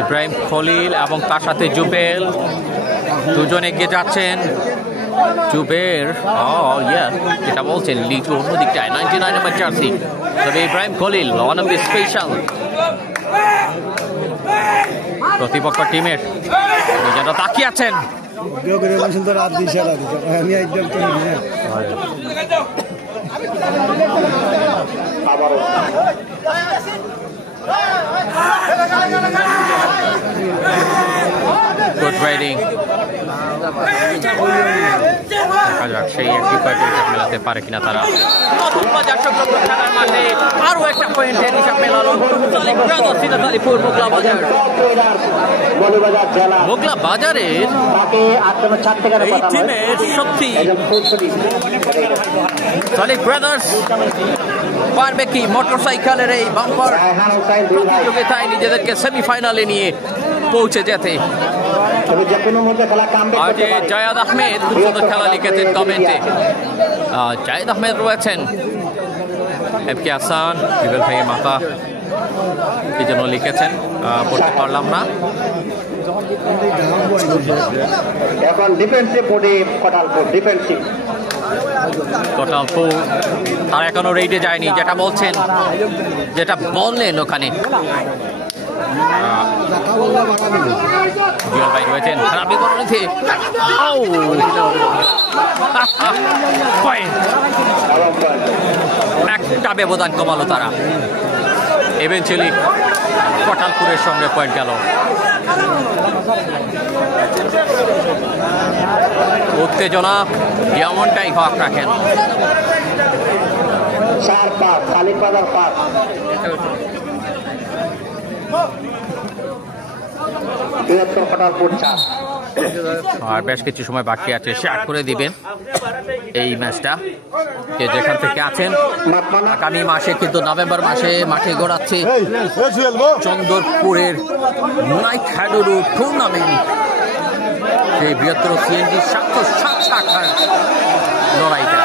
ইব্রাহিম খলিল এবং তার সাথে জুবেল, দুজন এগিয়ে যাচ্ছেন। জুবের যেটা বলছেন লিজু অন্য দিকটায় 99 নম্বর জার্সি, তবে Ibrahim Khalil one of the special. প্রতিপক্ষ টিমের দুজনরা তাকিয়ে আছেন। গুড রাইডিং, দেখা যাক সেই একটি পয়েন্টের হিসাব মেলাতে পারে কিনা তারা। নতুন বাজার সংলগ্ন খেলার মাঠে আরো একটা পয়েন্টের হিসাব মেলালো মোগলা বাজার। মোগলা বাজারের এই টিমের সত্যি সালিক ব্রাদার্স পারবে কি মোটরসাইকেলের এই বাম্পার প্রতিযোগিতায় নিজেদেরকে সেমিফাইনালে নিয়ে পৌঁছে যেতে? আজ জায়েদ আহমেদ খুব সুন্দর খেলা লিখেছেন কমেন্টে। জায়েদ আহমেদ রয়েছেন, এম কে হাসান, জুবেল ভাই মাতা কি যেন লিখেছেন, পড়তে পারলাম না। এখন ডিফেন্সিভ বোর্ডে কোটালপুর ডিফেন্সিভ কোটালপুর তারা এখনো রেডে যায়নি, যেটা বলছেন, যেটা বললেন ওখানে জুয়েল ভাই রয়েছেন। খারাপ বিবরণীতে একটা ব্যবধান কমালো তারা। ইভেনচুয়ালি কোটালপুরের সঙ্গে পয়েন্ট গেল। উত্তেজনা যেমনটাই হক রাখেন। 4-5 সালিক বাজার 5 বৃহত্তর কোটালপুর 4। আর বেশ কিছু সময় বাকি আছে, শেয়ার করে দিবেন এই ম্যাচটা কে যেখান থেকে আছেন। আগামী মাসে কিন্তু নভেম্বর মাসে মাঠে গড়াচ্ছে চন্দরপুরের নাইট হাডুডু টুর্নামেন্ট। সেই বৃহত্তর সিএনজি 707 শাখার লড়াইটা।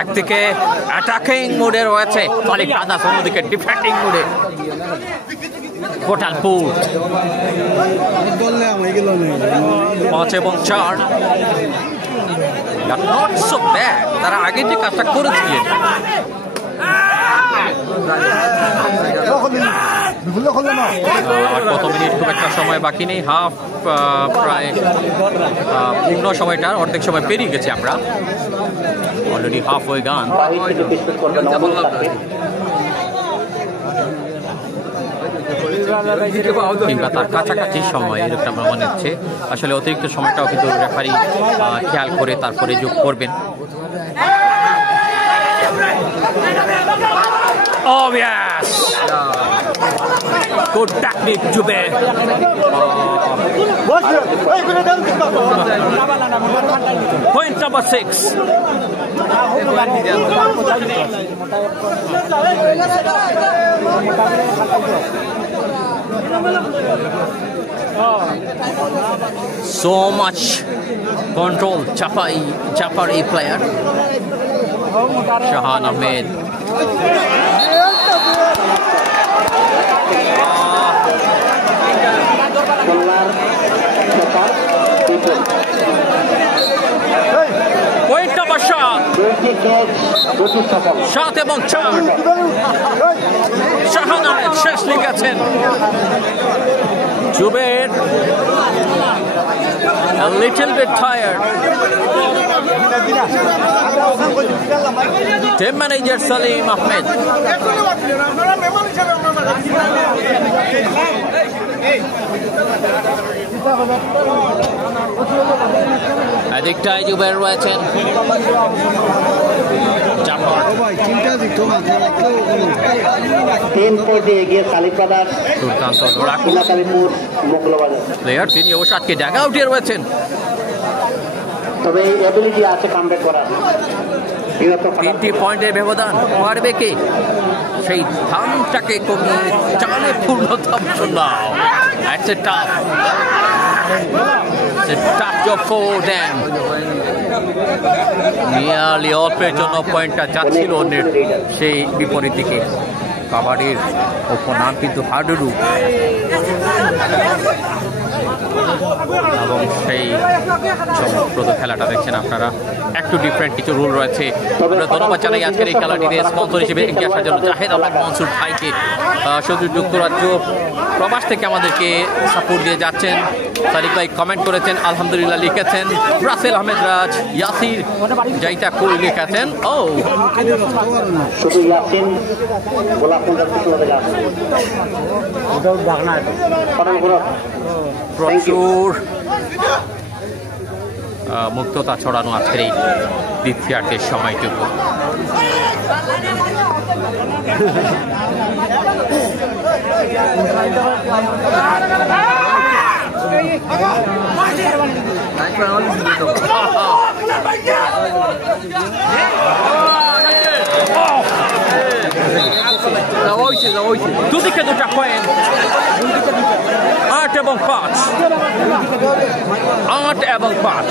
একদিকে অ্যাটাকিং মোডে রয়েছে সালিক ব্রাদার্স, অন্যদিকে ডিফেন্ডিং মোডে কোটালপুর। 5 এবং 4 নট সো ব্যাড, তারা আগে যে কাজটা করেছিলেন। আর কত মিনিট, খুব একটা সময় বাকি নেই। হাফ প্রায় পূর্ণ সময়টার অর্ধেক সময় পেরিয়ে গেছে আমরা, অলরেডি হাফ হয়ে গান কিংবা তার কাছাকাছি সময় এরকম আমরা মনে হচ্ছে। আসলে অতিরিক্ত সময়টাও কিন্তু রেফারি খেয়াল করে তারপরে যোগ করবেন। Oh yes! Good technique, Jube. Point number 6. So much control, Chapari player. Shahan Ahmed. Point number shot. 7 এবং 4 শাহান আহমেদ শেষ লিখেছেন। Zuber a little bit tired. Team manager Salim Ahmed. এদিকটায় জুবের রয়েছেন, প্লেয়ার তিনি অবশ্য আজকে জায়গা উঠিয়ে রয়েছেন, তবে এবিলিটি আছে কামব্যাক করার। 3টি পয়েন্টের ব্যবধান পারবে কে সেই ধানটাকে কমিয়ে চালে পূর্ণতা নাও। It's a tough job for them. Nearly অল্পের জন্য পয়েন্টটা যাচ্ছিল অন্যের সেই বিপরীত দিকে। কাবাডির উপনাম কিন্তু হাডুডু। এবং সেই চমকপ্রদ খেলাটা দেখছেন আপনারা। একটু ডিফারেন্ট কিছু রুল রয়েছে। আমরা ধন্যবাদ জানাই আজকের এই খেলাটিতে স্পন্সর হিসেবে এগিয়ে আসার জন্য জাহেদ আহমেদ মনসুর ভাইকে। শুধু যুক্তরাজ্য প্রবাস থেকে আমাদেরকে সাপোর্ট দিয়ে যাচ্ছেন। সাদিক ভাই কমেন্ট করেছেন, আলহামদুলিল্লাহ লিখেছেন। রাসেল আহমেদ রাজ, ইয়াসির জাইতা কই লিখেছেন। ও শুধু ইয়াসিন গোলাপ প্রচুর মুক্ততা ছড়ানো আজকের এই দ্বিতীয়ার্ধের সময়টুকু। দুদিকে দুটা পয়েন্ট, 8 এবং 5, 8 এবং 5।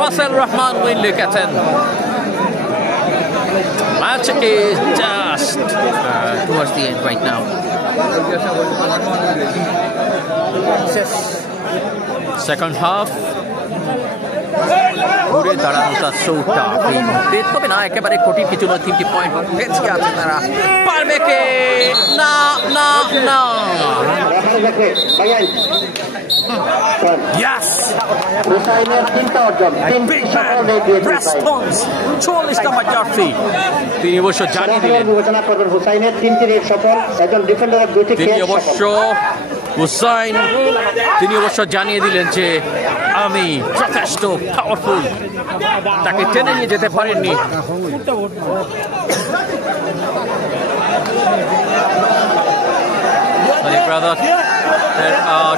রাসেল রহমান উইন লিখেছেন। Match is just towards the end right now. Second half. ঘুরে দাঁড়ানোটা সৌটা এই মুহূর্তে, তবে না একেবারে কঠিন কিছু নয়। 3টি পয়েন্ট পেছিয়ে আছে তারা। পারবে কে? না না না। Yes! Response! 44 নম্বর জার্সি। তিনি অবশ্য জানিয়ে দিলেন, তিনি অবশ্য জানিয়ে দিলেন যে আমি যথেষ্ট পাওয়ারফুল, তাকে টেনে নিয়ে যেতে পারেননি।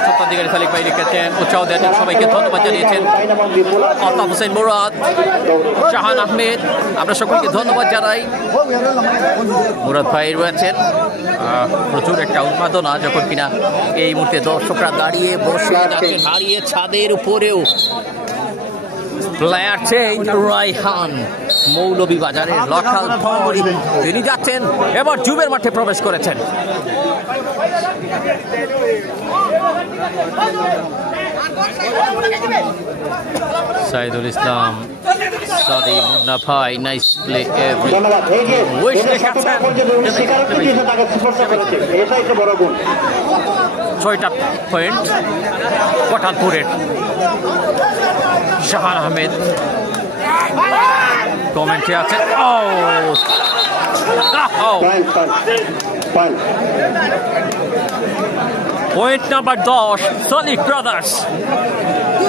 সত্যাধিকারী সালিক ভাই লিখেছেন, উৎসাহ দিয়েছেন, সবাইকে ধন্যবাদ জানিয়েছেন। আলতাফ হোসেন মুরাদ, শাহান আহমেদ, আমরা সকলকে ধন্যবাদ জানাই। মুরাদ ভাই রয়েছেন। প্রচুর একটা উন্মাদনা যখন কিনা এই মুহূর্তে দর্শকরা দাঁড়িয়ে বসে যাচ্ছেন, হারিয়ে ছাদের উপরেও। প্লেয়ার চেঞ্জ, রায়হান মৌলভীবাজারের লোকাল বয়, তিনি যাচ্ছেন এবার জুবের মাঠে প্রবেশ করেছেন। সাইদুল ইসলাম, সাদি, মুন্না ভাই, নাইস প্লে। ছয়টা পয়েন্ট পঠানপুরের। শাহান আহমেদ কমেন্টে আছেন। পয়েন্ট নাম্বার 10 সালিক ব্রাদার্স।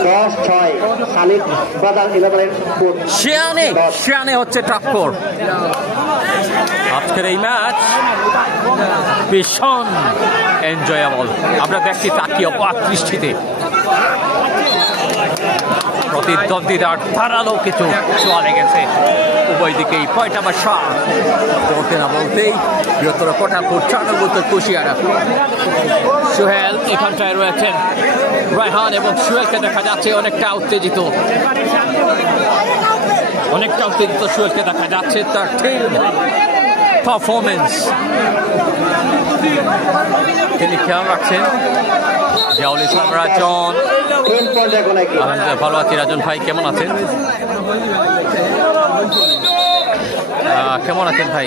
10-6 সালিক ব্রাদার্স 11 শিয়ানে হচ্ছে টক্কর। আজকের এই ম্যাচ ভীষণ এনজয়েবল। আমরা দেখছি তাকিয়ে অবাক দৃষ্টিতে প্রতিদ্বন্দ্বীদের ধারালো কিছু ছোঁয়া লেগেছে উভয় দিকেই। পয়েন্ট নাম্বার 7 বলতে না বলতেই বৃহত্তর পঠানপুর 4 নম্বর কুশিয়ারা। সোহেল এখানটায় রয়েছেন। রায়হান এবং সোহেলকে দেখা যাচ্ছে অনেকটা উত্তেজিত, সোহেলকে দেখা যাচ্ছে। তার টিম পারফরমেন্স তিনি খেয়াল রাখছেন। জিয়াউল ইসলাম রাজন, ভালো আছি রাজন ভাই, কেমন আছেন? কেমন আছেন ভাই?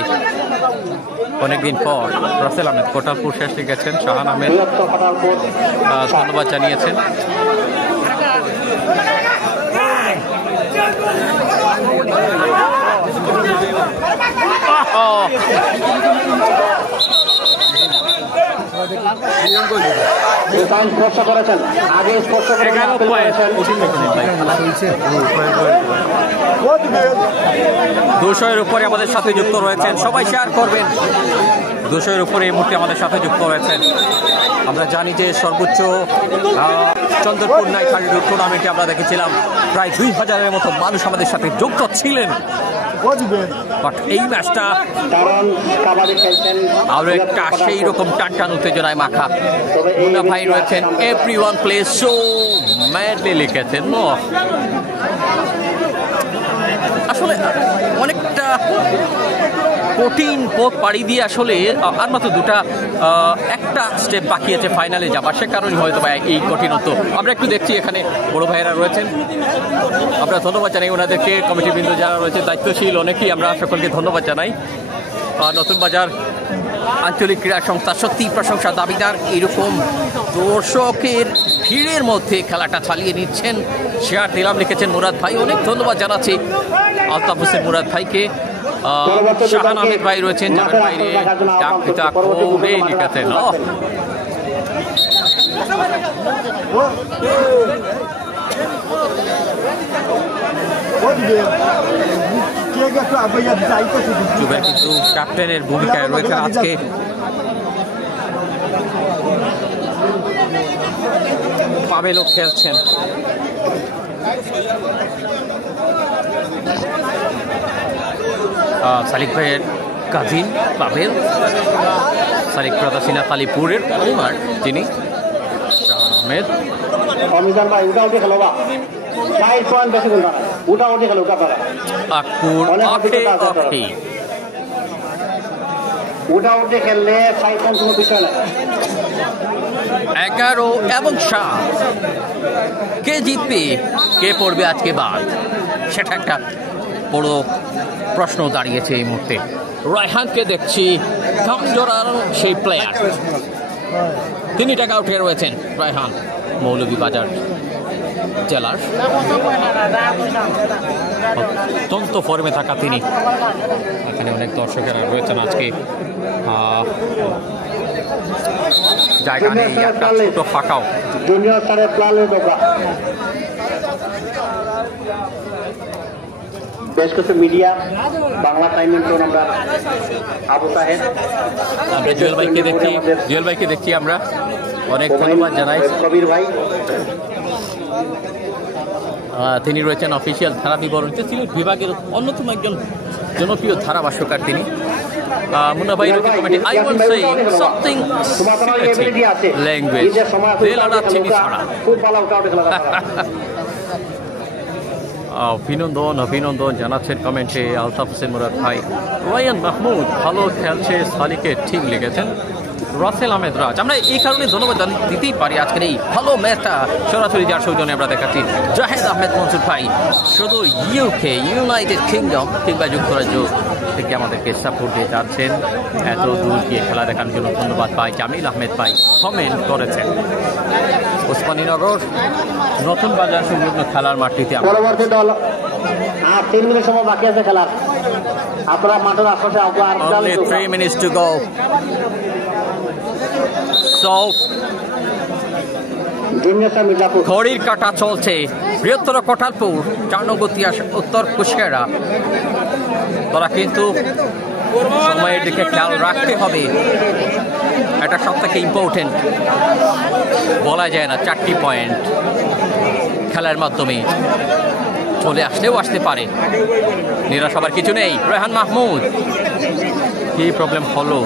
অনেকদিন পর। রাসেল আহমেদ কোটালপুর শেষ লিখেছেন। শাহান আহমেদ ধন্যবাদ জানিয়েছেন। আগে 200-এর উপরে আমাদের সাথে যুক্ত রয়েছেন, সবাই শেয়ার করবেন। 200-এর উপরে এই মুহূর্তে আমাদের সাথে যুক্ত রয়েছেন। আমরা জানি যে সর্বোচ্চ চন্দ্রপুর নাইট হান্ড্রেড টুর্নামেন্টে আমরা দেখেছিলাম প্রায় 2000-এর মতো মানুষ আমাদের সাথে যুক্ত ছিলেন। বাট এই ম্যাচটা আরো একটা সেই রকম টান উত্তেজনায় মাখা। মুন্না ভাই রয়েছেন, এভরিওয়ান প্লেজ সো ম্যাডলি লিখেছেন। আসলে অনেকটা কঠিন পথ পাড়ি দিয়ে আসলে আর মাত্র একটা স্টেপ বাকি আছে ফাইনালে যাবার, সে কারণে হয়তো বা এই কঠিনত্ব। আমরা একটু দেখছি এখানে বড় ভাইয়েরা রয়েছেন, আমরা ধন্যবাদ জানাই ওনাদেরকে, কমিটিবৃন্দ যারা রয়েছে দায়িত্বশীল অনেকেই, আমরা সকলকে ধন্যবাদ জানাই। নতুন বাজার আঞ্চলিক ক্রীড়া সংস্থা সত্যি প্রশংসা দাবিদার। এরকম দর্শকের ভিড়ের মধ্যে খেলাটা চালিয়ে নিচ্ছেন, শেয়ার দিলাম লিখেছেন মুরাদ ভাই, অনেক ধন্যবাদ জানাচ্ছি আলতাফ হোসেন মুরাদ ভাইকে। শাহান আহমেদ ভাই রয়েছেন, যাদের বাইরে ডাক পিতা করে লিখেছেন। জুবের কিন্তু ক্যাপ্টেনের ভূমিকায় রয়েছে আজকে। পাবেলও খেলছেন, সালিক ভাইয়ের কাজিন পাবেল, সালিক প্রদাসিনা কালীপুরের ওনার তিনি শাহ আহমেদ। অমিতান ভাই উঠা উঠে খেলো বা 4 পয়েন্ট বেশি বলবা উঠা উঠে খেলো আপনারা আকপুর আখে উঠা উঠে খেললে 4 পয়েন্ট কোনো বিষয় না। 11 এবং 7 কে জিতবে, কে পড়বে আজকে বাদ, সেটা একটা বড় প্রশ্ন দাঁড়িয়েছে এই মুহূর্তে। রায়হানকে দেখছি কামজোরার সেই প্লেয়ার, তিনি টাকা উঠে রয়েছেন। রায়হান মৌলভীবাজার জেলার অত্যন্ত ফর্মে থাকা তিনি। এখানে অনেক দর্শকেরা রয়েছেন আজকে, জায়গা নেই, একটা ছোট ফাঁকাও। জুনিয়র স্যারের প্লালে দোকা বেশ কিছু মিডিয়া বাংলা টাইমিং তো আমরা আবু সাহেব, আমরা জুয়েল ভাইকে দেখছি আমরা অনেক ধন্যবাদ জানাই। কবির ভাই তিনি রয়েছেন অফিসিয়াল ধারা বিবরণীতে, সিলেট বিভাগের অন্যতম একজন জনপ্রিয় ধারাভাষ্যকার তিনি। মুন্না ভাই রয়েছে কমেন্টে, I want say something language দে লড়াচ্ছি ছাড়া। খুব ভালো উঠা উঠে খেলা অভিনন্দন জানাচ্ছেন কমেন্টে আলতাফ হোসেন মুরাদ ভাই। রায়ান মাহমুদ ভালো খেলছে, সালিকে ঠিক লিখেছেন। রাসেল আহমেদ রাজ, আমরা এই কারণে ধন্যবাদ দিতেই পারি আজকের এই ভালো ম্যাচটা সরাসরি যার সৌজন্যে আমরা দেখাচ্ছি। জাহেদ আহমেদ মনসুর ভাই শুধু ইউকে ইউনাইটেড কিংডম কিংবা যুক্তরাজ্য থেকে আমাদেরকে সাপোর্ট দিয়ে যাচ্ছেন, এত দূর গিয়ে খেলা দেখানোর জন্য ধন্যবাদ ভাই। জামিল আহমেদ ভাই কমেন্ট করেছেন। ওসমানীনগর নতুন বাজার সংলগ্ন খেলার মাঠটিতে পরবর্তী দল আর 3 মিনিট সময় বাকি আছে খেলার, আপনারা মাঠের আশপাশে only 3 minutes to go. So ঘড়ির কাটা চলছে। বৃহত্তর কোটালপুর 4 নং ইতিহাস উত্তর কুশকেরা, তারা কিন্তু সময়ের দিকে খেয়াল রাখতে হবে, এটা সব থেকে ইম্পর্টেন্ট। বলা যায় না 4টি পয়েন্ট খেলার মাধ্যমে চলে আসলেও আসতে পারে, নিরাশ হবার কিছু নেই। রায়হান মাহমুদ কি প্রবলেম হলো,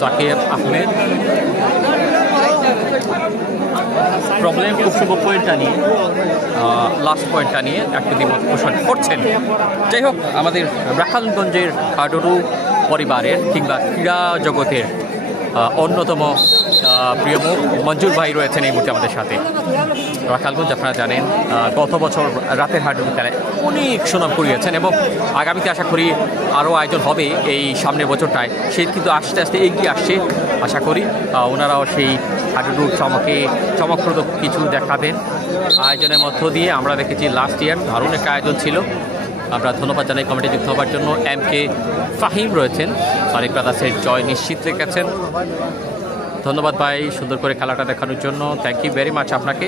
সাকিব আহমেদ প্রবলেম খুব শুভ পয়েন্টটা নিয়ে, লাস্ট পয়েন্টটা নিয়ে একটা দ্বিমত পোষণ করছেন। যাই হোক, আমাদের রাখালগঞ্জের হাডুরু পরিবারের কিংবা ক্রীড়া জগতের অন্যতম প্রিয় মুখ মঞ্জুর ভাই রয়েছেন এই মুহূর্তে আমাদের সাথে। রাখালগঞ্জ আপনারা জানেন গত বছর রাতের হাডুরু খেলায় অনেক সুনাম কুড়িয়েছেন এবং আগামীতে আশা করি আরও আয়োজন হবে এই সামনের বছরটায়। সে কিন্তু আস্তে আস্তে এগিয়ে আসছে, আশা করি ওনারাও সেই হাডুরুর চমকপ্রদ কিছু দেখাবেন আয়োজনের মধ্য দিয়ে। আমরা দেখেছি লাস্ট ইয়ার দারুণ একটা আয়োজন ছিল। আমরা ধন্যবাদ জানাই কমিটি যুক্ত হবার জন্য। MK ফাহিম রয়েছেন, সালিক ব্রাদার্সের জয় নিশ্চিত রেখেছেন। ধন্যবাদ ভাই সুন্দর করে খেলাটা দেখানোর জন্য, থ্যাংক ইউ ভেরি মাচ আপনাকে,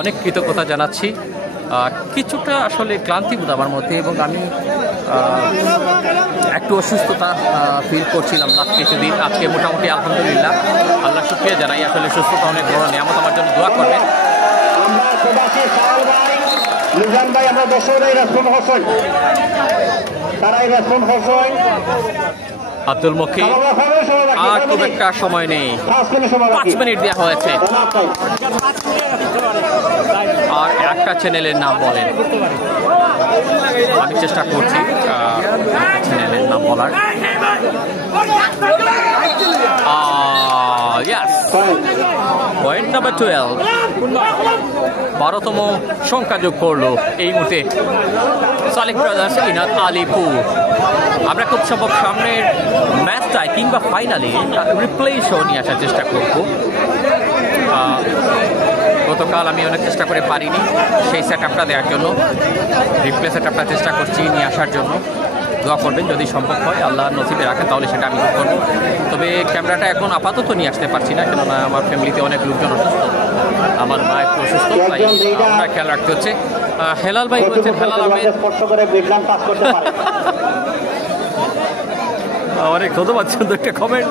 অনেক কৃতজ্ঞতা জানাচ্ছি। কিছুটা আসলে ক্লান্তিবোধ আমার মধ্যে এবং আমি একটু অসুস্থতা ফিল করছিলাম লাস্ট কিছুদিন। আজকে মোটামুটি আলহামদুলিল্লাহ, আল্লাহ শুকরিয়া জানাই। আসলে সুস্থতা অনেক বড় নিয়ামত, আমার জন্য দোয়া করবেন। মিজান ভাই, আমরা দর্শকরাই রাসুল হোসেন, তারাই রাসুল হোসেন, আব্দুল মকিম। আর খুব একটা সময় নেই, 5 মিনিট দেওয়া হয়েছে। আর একটা চ্যানেলের নাম বলেন, আমি চেষ্টা করছি। বলার। পয়েন্ট নাম্বার 12, 12তম সংখ্যা যোগ করলো এই মুহূর্তে সালেক ব্রাদার্স ইনাত আলিপুর। আমরা খুব সম্ভব সামনের ম্যাচটায় কিংবা ফাইনালে রিপ্লে শো নিয়ে আসার চেষ্টা করব। গতকাল আমি অনেক চেষ্টা করে পারিনি সেই সেট আপটা দেওয়ার জন্য, রিপ্লে সেট আপটা চেষ্টা করছি নিয়ে আসার জন্য। দোয়া করবেন যদি সম্ভব হয়, আল্লাহ নসিবে রাখেন তাহলে সেটা আমি করবো। তবে ক্যামেরাটা এখন আপাতত নিয়ে আসতে পারছি না, কেননা আমার ফ্যামিলিতে অনেক লোকজন অসুস্থ, আমার মা একটু অসুস্থ, তাই আমরা খেয়াল রাখতে হচ্ছে। হেলাল ভাই বলছেন, হেলাল আহমেদ অনেক ধন্যবাদ, সুন্দর একটা কমেন্ট।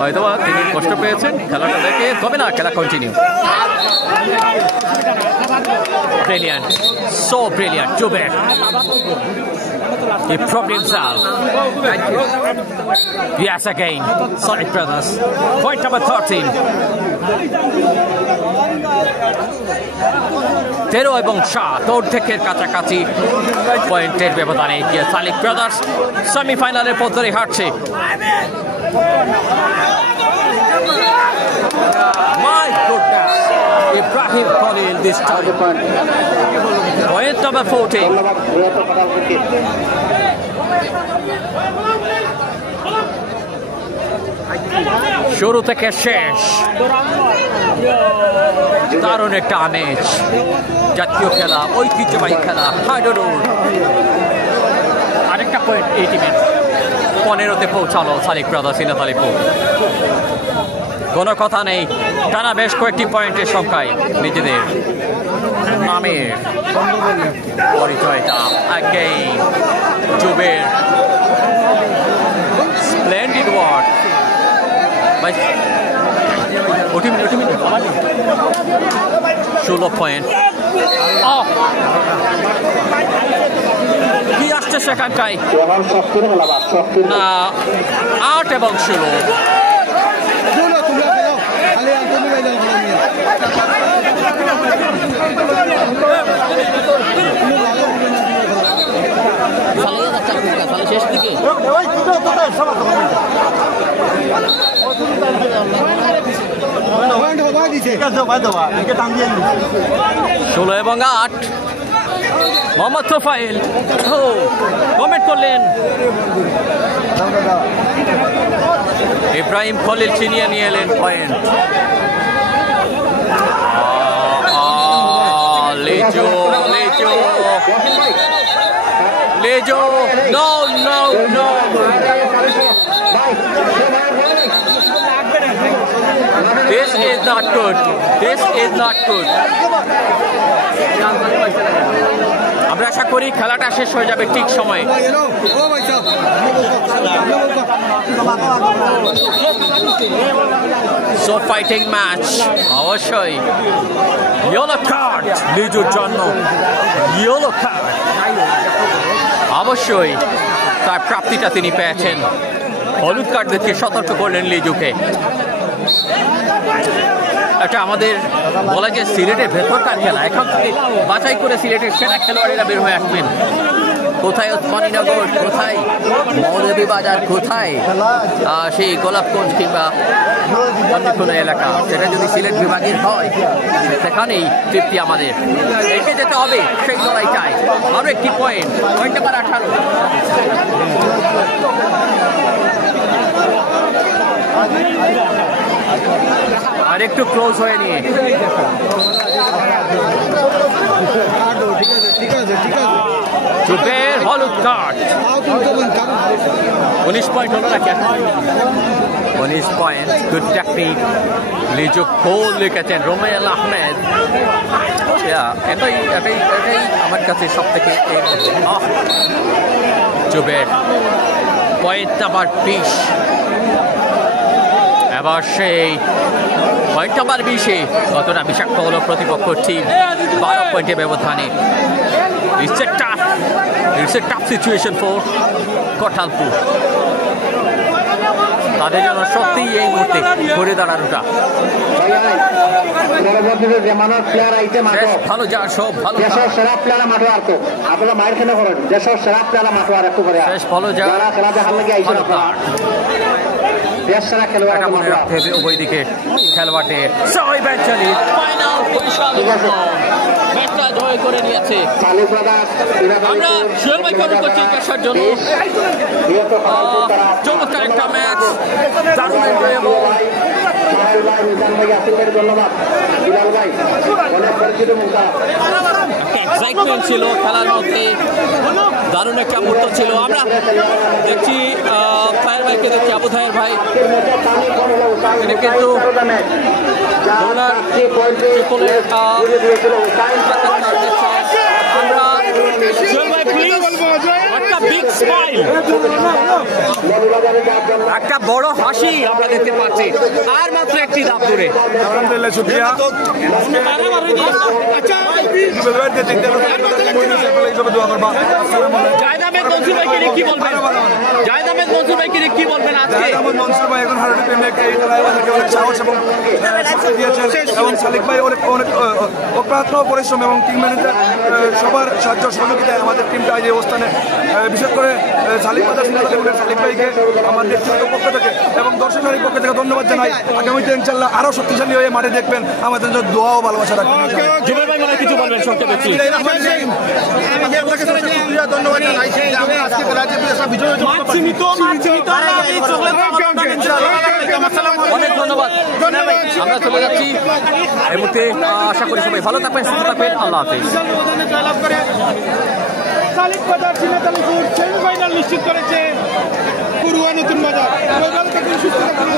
হয়তো তিনি কষ্ট পেয়েছেন খেলাটা দেখে, তবে না খেলা continue. Brilliant, so brilliant, Jubair. He proved himself. Yes, again, Sonic Brothers. Point number 13. 13 এবং 7 অর্ধেকের কাছাকাছি পয়েন্টের ব্যবধানে এগিয়ে সালিক ব্রাদার্স সেমিফাইনালের পথ ধরে হাঁটছে। My goodness, Ibrahim Khalil this time. Point number 14. শুরু থেকে শেষ দারুণ একটা আমেজ, জাতীয় খেলা, ঐতিহ্যবাহী খেলা, হাইডোর। আরেকটা পয়েন্ট এই টিমের 15তে পৌঁছালো সালিক ব্রাদার্স ইনাত আলিপুর। কোনো কথা নেই, টানা বেশ কয়েকটি পয়েন্টের সংখ্যায় নিজেদের নামের পরিচয়টা আগেই জুবের স্প্লেন্ডিড ওয়ার্ড। 16 পয়েন্ট কি আসছে সেখানটায় না, 8 এবং 16। শেষ দিকে 16 এবং 8। মোহাম্মদ তোফায়েল কমেন্ট করলেন, ইব্রাহিম খলিল ছিনিয়ে নিয়ে এলেন point. Lejo, no. This is not good. আমরা আশা করি খেলাটা শেষ হয়ে যাবে ঠিক সময়ে। So fighting match, অবশ্যই ইয়েলো কার্ড লিজুর জন্য, ইয়েলো কার্ড অবশ্যই তার প্রাপ্তিটা তিনি পেয়েছেন। হলুদ কার্ড দেখে সতর্ক করলেন লিজুকে। এটা আমাদের বলা যায় সিলেটের ভেতরকার খেলা, এখন থেকে বাছাই করে সিলেটের সেরা খেলোয়াড়েরা বের হয়ে আসবেন। কোথায় ওসমানীনগর, কোথায় মৌলভীবাজার, কোথায় সেই গোলাপগঞ্জ কিংবা অন্য কোনো এলাকা, সেটা যদি সিলেট বিভাগের হয় সেখানেই তৃপ্তি আমাদের। এগিয়ে যেতে হবে সেই লড়াইটায়। আরও একটি পয়েন্ট নাম্বার 18। আর একটু ক্লোজ হয়ে নিয়ে জুবের হলুদ কার্ড। 19 পয়েন্ট হলো নাকি? 19 পয়েন্ট। গুড টেকনিক, লিজু গোল লিখেছেন রোমেল আহমেদ। এটাই আমার কাছে সব থেকে জুবের পয়েন্ট নাম্বার 20। এবার সেই পয়েন্ট নাম্বার 20-এ কতটা বিষাক্ত হলো প্রতিপক্ষ টিম। 12 পয়েন্টের ব্যবধানে। It's a tough situation for Kotalpur. তাদের জন্য সত্যিই এই মুহূর্তে ঘুরে দাঁড়ানোটা পরবর্তীতে যেমানোর প্লেয়ার আইতে মাঠো ভালো যা সব ভালো দেশের সেরা প্লেয়ার মাঠো আর তো আপনারা মায়ের খেলে করেন দেশের সেরা প্লেয়ার মাঠো আর একটু করে শেষ ভালো যা যারা খেলা দেখার লাগে আইসেন আপনারা দেশ সেরা খেলোয়াড় মনে রাখতে হবে উভয় দিকে খেলবাটে সবাই ব্যাট চালিয়ে ফাইনাল ম্যাচটা জয় করে নিয়েছে আমরা সোহেল ভাইকে অনুরোধ করছি আসার জন্য চমৎকার একটা ম্যাচ দারুণ এনজয় এবং ধন্যবাদ বিলাল ভাই অনেক পরিচিত মুখা এক্সাইটমেন্ট ছিল খেলার মধ্যে দারুণ একটা মুহূর্ত ছিল আমরা দেখছি ফায়ার ভাইকে দেখছি আবু তাহের ভাই তিনি কিন্তু বোলার ট্রিপলের আমরা সোহেল ভাই প্লিজ একটা বিগ স্মাইল একটা বড় হাসি আমরা দেখতে পাচ্ছি আর মাত্র একটি ধাপ দূরে আলহামদুলিল্লাহ শুকরিয়া জায়েদ আহমেদ মনসুর ভাইকে কি বলবেন জায়েদ আহমেদ মনসুর ভাইকে কি বলবেন আজকে মনসুর ভাই এখন হারুন অনেক সাহস এবং দিয়েছেন এবং সালিক ভাই অনেক অপ্রাপ্ত পরিশ্রম এবং টিম ম্যানেজার সবার সাহায্য সহযোগিতায় আমাদের টিমটা এই অবস্থানে বিশেষ করে সালিক ভাইকে আমার নেতৃত্বের পক্ষ থেকে এবং দর্শকের পক্ষ থেকে ধন্যবাদ জানাই আগামীতে ইনশাল্লাহ আরো শক্তিশালী হয়ে মাঠে দেখবেন আমাদের জন্য দোয়া ও ভালোবাসা রাখবেন জুবের ভাই কিছু বলবেন সংক্ষেপে ধন্যবাদ জানাই আমরা আজকে অনেক ধন্যবাদ আমরা চলে যাচ্ছি এই মুহূর্তে আশা করি সবাই ভালো থাকবেন সুস্থ থাকবেন আল্লাহ হাফেজ সালিক বাজার সিনাতলিপুর সেমিফাইনাল নিশ্চিত করেছে পড়ুয়া নতুন বাজার সুস্থ থাকুন